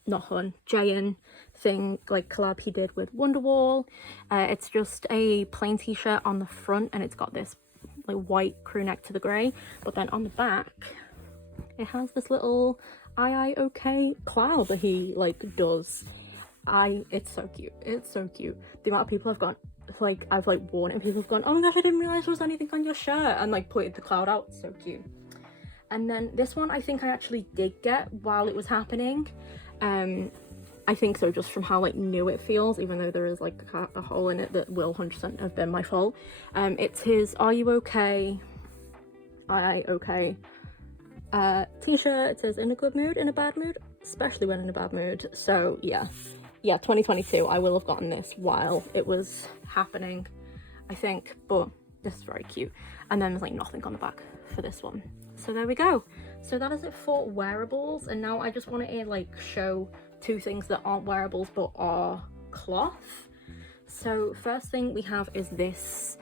not Hun, Jayan thing, like collab he did with Wonderwall. It's just a plain t-shirt on the front and it's got this like white crew neck to the grey, but then on the back it has this little I okay cloud that he like does. It's so cute, it's so cute. The amount of people I've got, like I've like worn it and people have gone, oh my gosh, I didn't realize there was anything on your shirt, and like pointed the cloud out. So cute. And then this one I think I actually did get while it was happening. I think so, just from how like new it feels, even though there is like a hole in it that will 100% have been my fault. It's his Are You Okay? I okay t-shirt. It says in a good mood, in a bad mood, especially when in a bad mood. So yeah, yeah, 2022, I will have gotten this while it was happening, I think, but this is very cute. And then there's like nothing on the back for this one. So there we go. So that is it for wearables, and now I just want to like show two things that aren't wearables but are cloth. So first thing we have is this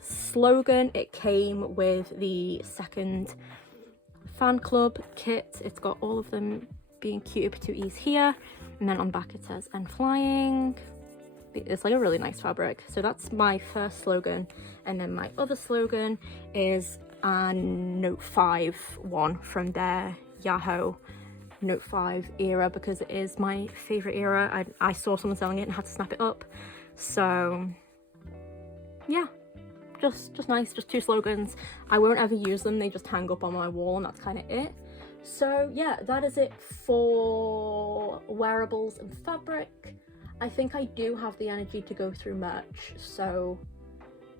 slogan. It came with the second fan club kit. It's got all of them being cutie patooties here, and then on the back it says N.Flying. It's like a really nice fabric. So that's my first slogan, and then my other slogan is a Note 5 one from their Yahoo Note 5 era, because it is my favorite era. I saw someone selling it and had to snap it up. So yeah, just nice, just two slogans. I won't ever use them, they just hang up on my wall, and that's kind of it. So yeah, that is it for wearables and fabric. I think I do have the energy to go through merch, so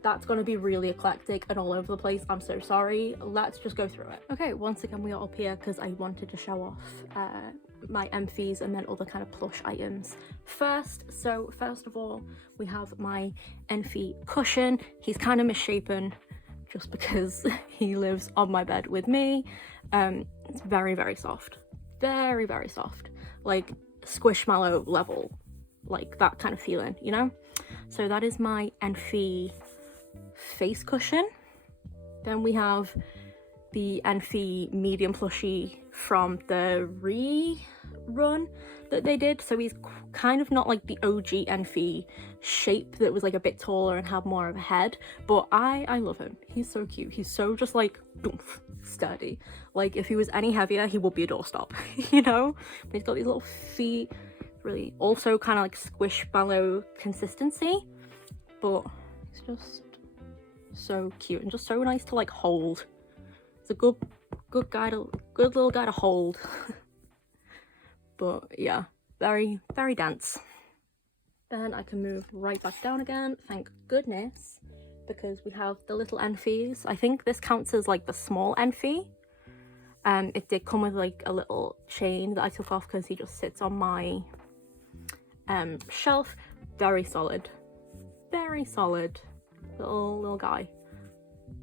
that's going to be really eclectic and all over the place. I'm so sorry. Let's just go through it. Okay, once again we are up here because I wanted to show off my N.Fs and then other kind of plush items first. So first of all, we have my N.F cushion. He's kind of misshapen just because he lives on my bed with me. It's very, very soft. Very, very soft. Like Squishmallow level. Like that kind of feeling, you know? So that is my N.F face cushion. Then we have the N.F medium plushie from the rerun that they did. So he's kind of not like the OG N.F shape that was like a bit taller and had more of a head, but I love him. He's so cute. He's so just like oomph, sturdy. Like if he was any heavier, he would be a doorstop, you know? But he's got these little feet, really also kind of like Squishmallow consistency, but it's just so cute and just so nice to like hold. It's a good little guy to hold. But yeah, very, very dense. Then I can move right back down again, thank goodness, because we have the little N.Fs. I think this counts as like the small N.F. It did come with like a little chain that I took off because he just sits on my shelf. Very solid, very solid little guy.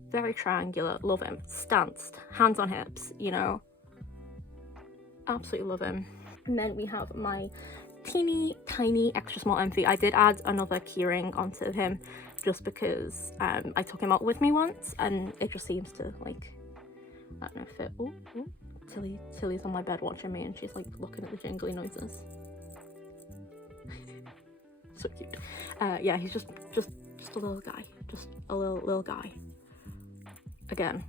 Very triangular, love him. Stanced, hands on hips, you know, absolutely love him. And then we have my teeny tiny extra small N.F. I did add another keyring onto him just because I took him out with me once and it just seems to like, I don't know, fit. Ooh, ooh. Tilly's on my bed watching me and she's like looking at the jingly noises. So cute. Yeah, he's just a little guy, just a little guy. Again,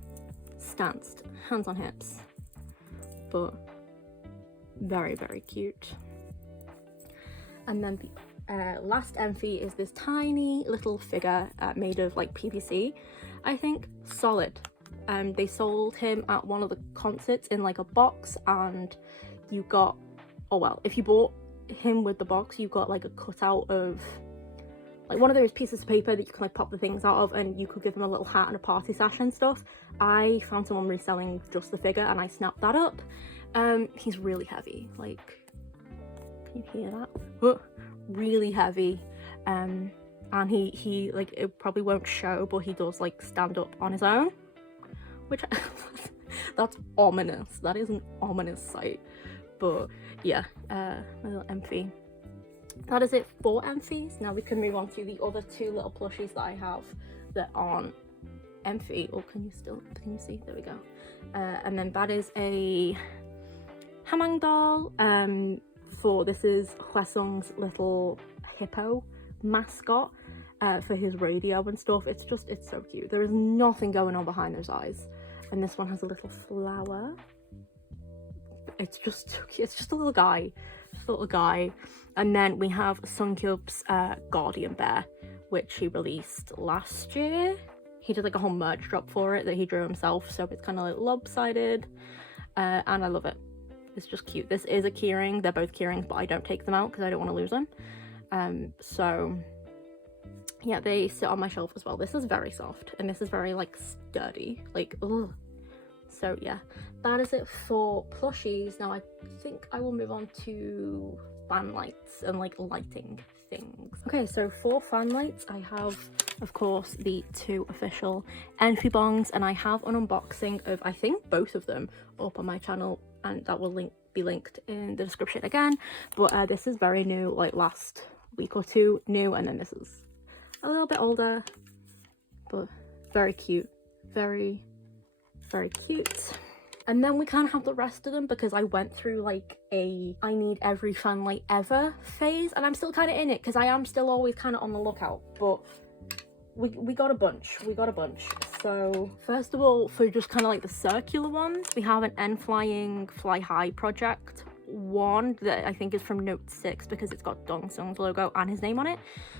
stanced, hands on hips, but very, very cute. And then the last N.F is this tiny little figure made of like PVC, I think. Solid. They sold him at one of the concerts in like a box, and you got, oh well, if you bought him with the box, you got like a cutout of like one of those pieces of paper that you can like pop the things out of, and you could give him a little hat and a party sash and stuff. I found someone reselling just the figure and I snapped that up. He's really heavy, like, can you hear that? Really heavy. And he like, it probably won't show, but he does like stand up on his own, which that's ominous. That is an ominous sight. But yeah, my little N.F. That is it for N.Fs. Now we can move on to the other two little plushies that I have that aren't N.F. Oh, can you see? There we go. And then that is a Hamang doll. This is Hwesung's little hippo mascot for his radio and stuff. It's so cute. There is nothing going on behind those eyes. And this one has a little flower. It's just so cute. It's just a little guy. And then we have Sunkub's Guardian Bear, which he released last year. He did like a whole merch drop for it that he drew himself, so it's kind of like lopsided, and I love it. It's just cute. This is a keyring. They're both keyrings, but I don't take them out because I don't want to lose them. So yeah, they sit on my shelf as well. This is very soft and this is very like sturdy, like, ugh, So yeah, that is it for plushies. Now I think I will move on to fan lights and like lighting things. Okay, so for fan lights I have, of course, the 2 official N.Flying bongs, and I have an unboxing of I think both of them up on my channel, and that will be linked in the description again. But this is very new, like last week or 2 new, and then this is a little bit older, but very cute, very cute. And then we kind of have the rest of them, because I went through like a I need every fan light ever phase, and I'm still kind of in it because I am still always kind of on the lookout. But we got a bunch. So first of all, for just kind of like the circular ones, we have an N.Flying Fly High project one that I think is from Note 6, because it's got Dong Sung's logo and his name on it.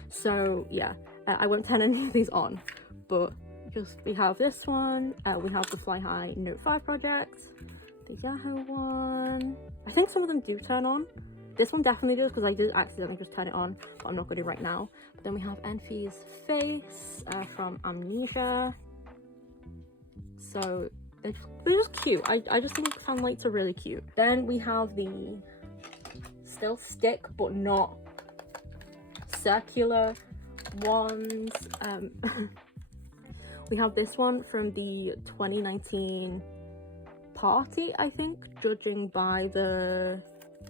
So yeah, I won't turn any of these on, but just we have this one, we have the Fly High Note 5 project, the Yahoo one. I think some of them do turn on. This one definitely does, because I did accidentally just turn it on, but I'm not going to right now. But then we have N.Fly's face from Amnesia. So they're just cute. I just think fan lights are really cute. Then we have the still stick but not circular ones. We have this one from the 2019 party, I think, judging by the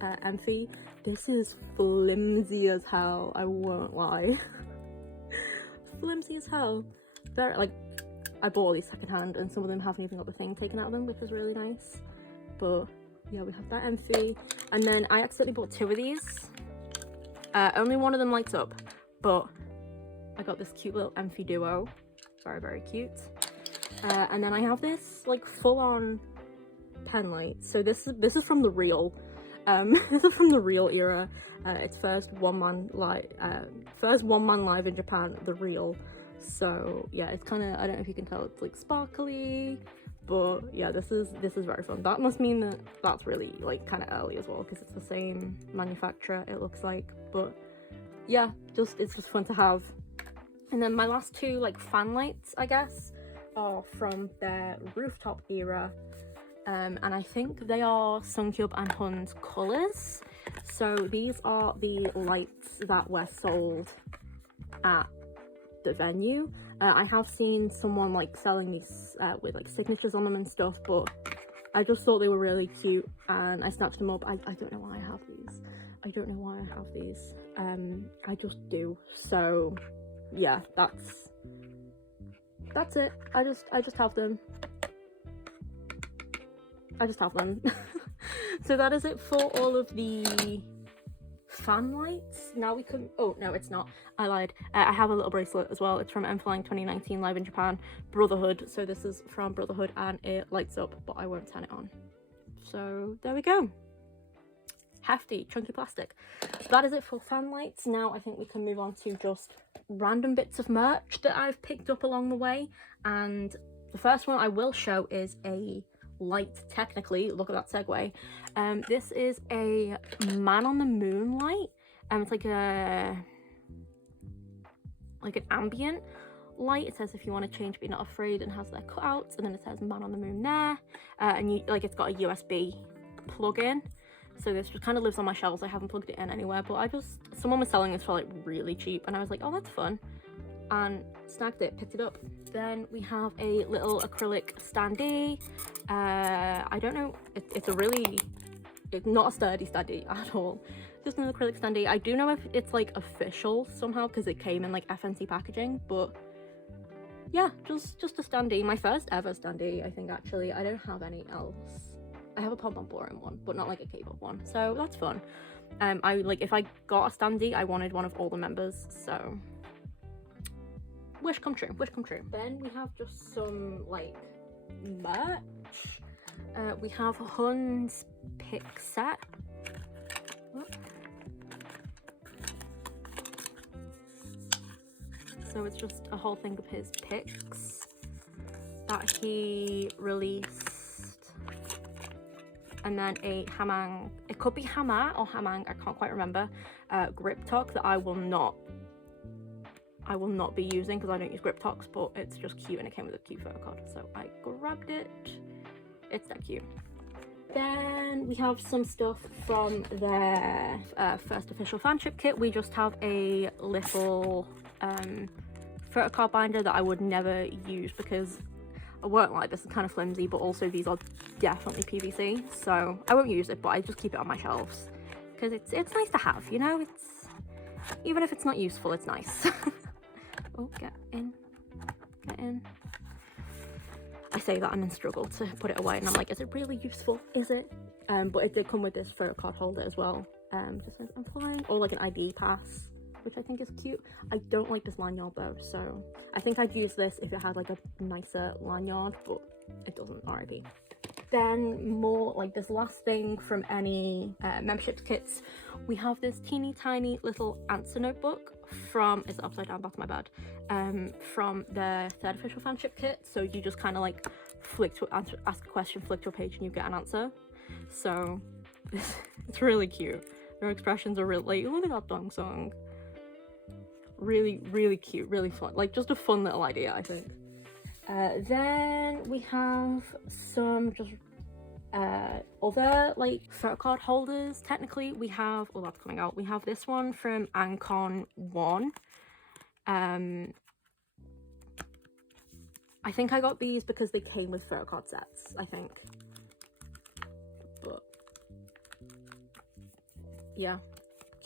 N.Fly. This is flimsy as hell, I won't lie. Flimsy as hell. They're like, I bought these secondhand, and some of them haven't even got the thing taken out of them, which is really nice. But yeah, we have that N.Fly. And then I accidentally bought 2 of these. Only one of them lights up, but I got this cute little N.Fly duo. Very cute. And then I have this like full-on pen light. So this is from the real. This is from the real era. It's first one man live in Japan, the real. So yeah, it's kind of, I don't know if you can tell, it's like sparkly, but yeah, this is very fun. That must mean that that's really like kind of early as well, because it's the same manufacturer, it looks like. But yeah, it's just fun to have. And then my last 2 like fan lights, I guess, are from their rooftop era, and I think they are Sungkyub and Hun's colours. So these are the lights that were sold at the venue. I have seen someone like selling these with like signatures on them and stuff, but I just thought they were really cute and I snatched them up. I don't know why I have these. I just do. So yeah, that's it. I just have them. So that is it for all of the fan lights. Now we can, oh no, it's not, I lied. I have a little bracelet as well. It's from N.Flying 2019 live in Japan, Brotherhood. So this is from Brotherhood and it lights up, but I won't turn it on. So there we go. Hefty, chunky plastic. So that is it for fan lights. Now I think we can move on to just random bits of merch that I've picked up along the way. And the first one I will show is a light, technically. Look at that segue. This is a Man on the Moon light. It's like an ambient light. It says if you want to change Be Not Afraid, and has their cutouts, and then it says Man on the Moon there. And you like, it's got a USB plug-in. So this just kind of lives on my shelves. I haven't plugged it in anywhere, but someone was selling this for like really cheap, and I was like, oh, that's fun, and snagged it, picked it up. Then we have a little acrylic standee. I don't know, it's not a sturdy standee at all, just an acrylic standee. I do know if it's like official somehow, because it came in like FNC packaging, but yeah, just a standee. My first ever standee, I think, actually. I don't have any else. I have a pom-pom boring one, but not like a K-pop one, so that's fun. If I got a standee, I wanted one of all the members, so wish come true. Then we have just some like merch. We have Hun's pick set. So it's just a whole thing of his picks that he released. And then a Hamang, it could be Hama or Hamang, I can't quite remember, grip tuck that I will not be using because I don't use grip tucks, but it's just cute and it came with a cute photo card, so I grabbed it. It's that cute. Then we have some stuff from their first official fanship kit. We just have a little photocard binder that I would never use because I won't lie, this is kind of flimsy, but also these are definitely PVC, so I won't use it, but I just keep it on my shelves because it's nice to have, you know. It's, even if it's not useful, it's nice. Oh, get in. I say that and then struggle to put it away, and I'm like, is it really useful? Is it? But it did come with this photocard holder as well. Just says N.Flying, or like an ID pass, which I think is cute. I don't like this lanyard though, so I think I'd use this if it had like a nicer lanyard, but it doesn't, RIP. Then more like this last thing from any membership kits, we have this teeny tiny little answer notebook from, it's upside down, that's my bad, from the third official fanship kit. So you just kind of like flick to ask a question, flick to a page, and you get an answer. So it's really cute. Their expressions are really like, look at that dong song. Really, really cute, really fun, like just a fun little idea, I think. Then we have some just other like photocard holders. Technically we have, well, that's coming out, we have this one from Ancon 1. I think I got these because they came with photocard sets, I think, but yeah,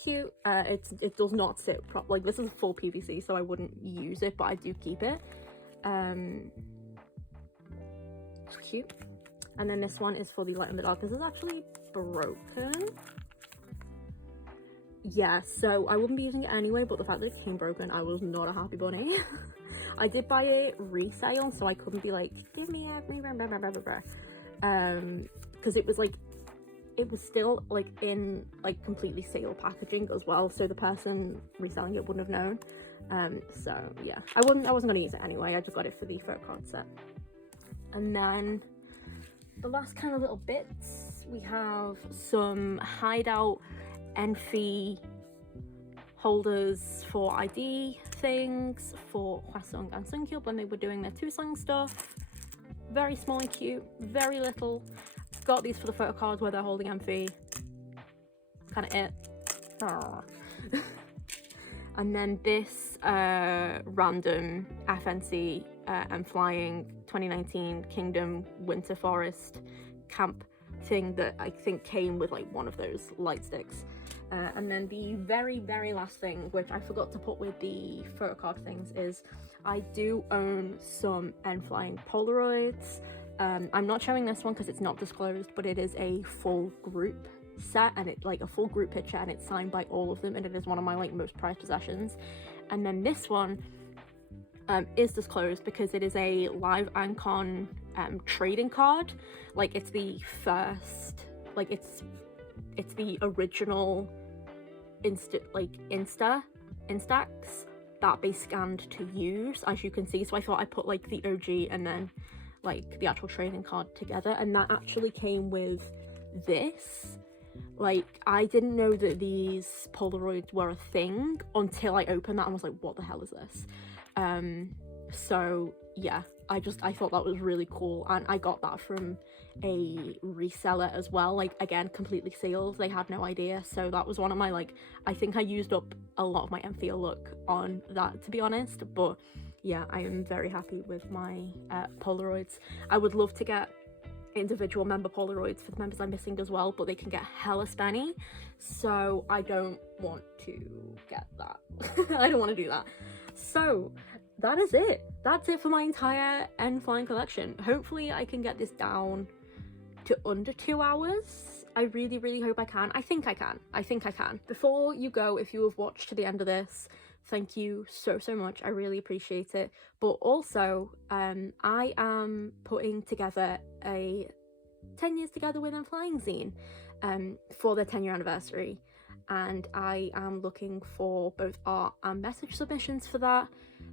cute. It does not sit properly, like this is full PVC, so I wouldn't use it, but I do keep it. It's cute. And then this one is for the light in the dark. This is actually broken. Yeah, so I wouldn't be using it anyway, but the fact that it came broken, I was not a happy bunny. I did buy it resale, so I couldn't be like, give me every because it was like, it was still like in like completely sealed packaging as well, so the person reselling it wouldn't have known. So yeah, I wasn't gonna use it anyway. I just got it for the photocard set. And then the last kind of little bits, we have some hideout N.Flying holders for ID things for Hwasong and Seungkyub when they were doing their Tusang stuff. Very small and cute, very little. Got these for the photocards where they're holding N.Flying. Kind of it. And then this random FNC N.Flying 2019 Kingdom Winter Forest camp thing that I think came with like one of those light sticks. And then the very last thing, which I forgot to put with the photocard things, is I do own some N.Flying Polaroids. I'm not showing this one because it's not disclosed, but it is a full group set, and it's like a full group picture, and it's signed by all of them, and it is one of my like most prized possessions. And then this one is disclosed because it is a live Ancon trading card. Like it's the first, like it's the original Instax that they scanned to use, as you can see. So I thought I'd put like the OG and then like the actual trading card together, and that actually came with this. Like I didn't know that these Polaroids were a thing until I opened that and was like, what the hell is this? So yeah, I thought that was really cool, and I got that from a reseller as well, like again completely sealed. They had no idea, so that was one of my like, I think I used up a lot of my N.Flying look on that, to be honest. But yeah, I am very happy with my Polaroids. I would love to get individual member Polaroids for the members I'm missing as well, but they can get hella spenny, so I don't want to get that. I don't want to do that. So that is it. That's it for my entire N.Flying collection. Hopefully I can get this down to under 2 hours. I really hope I can. I think I can. Before you go, if you have watched to the end of this, thank you so much. I really appreciate it. But also I am putting together a 10 years together with N.Flying zine for their 10-year anniversary, and I am looking for both art and message submissions for that.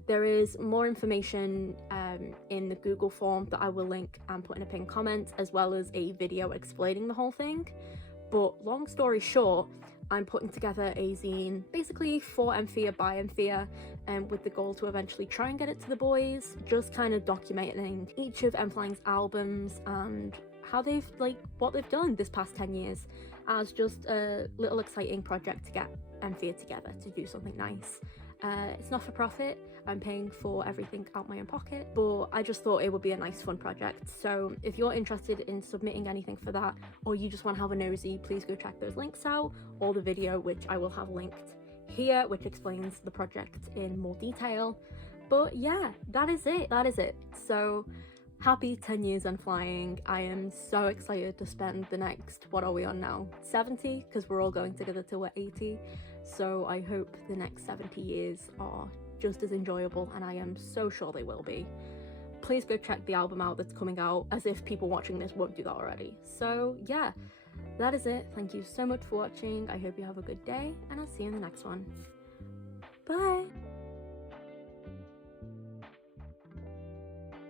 There is more information in the Google form that I will link and put in a pinned comment, as well as a video explaining the whole thing. But long story short, I'm putting together a zine basically for N.Flying by N.Flying, with the goal to eventually try and get it to the boys, just kind of documenting each of N.Flying's albums and how they've what they've done this past 10 years as just a little exciting project to get N.Flying together to do something nice. It's not for profit, I'm paying for everything out my own pocket, but I just thought it would be a nice fun project. So if you're interested in submitting anything for that, or you just want to have a nosy, please go check those links out, or the video which I will have linked here, which explains the project in more detail. But yeah, that is it. So happy 10 years N.Flying. I am so excited to spend the next, what are we on now, 70, because we're all going together till we're 80. So I hope the next 70 years are just as enjoyable, and I am so sure they will be. Please go check the album out that's coming out, as if people watching this won't do that already. So yeah, that is it. Thank you so much for watching. I hope you have a good day, and I'll see you in the next one. Bye!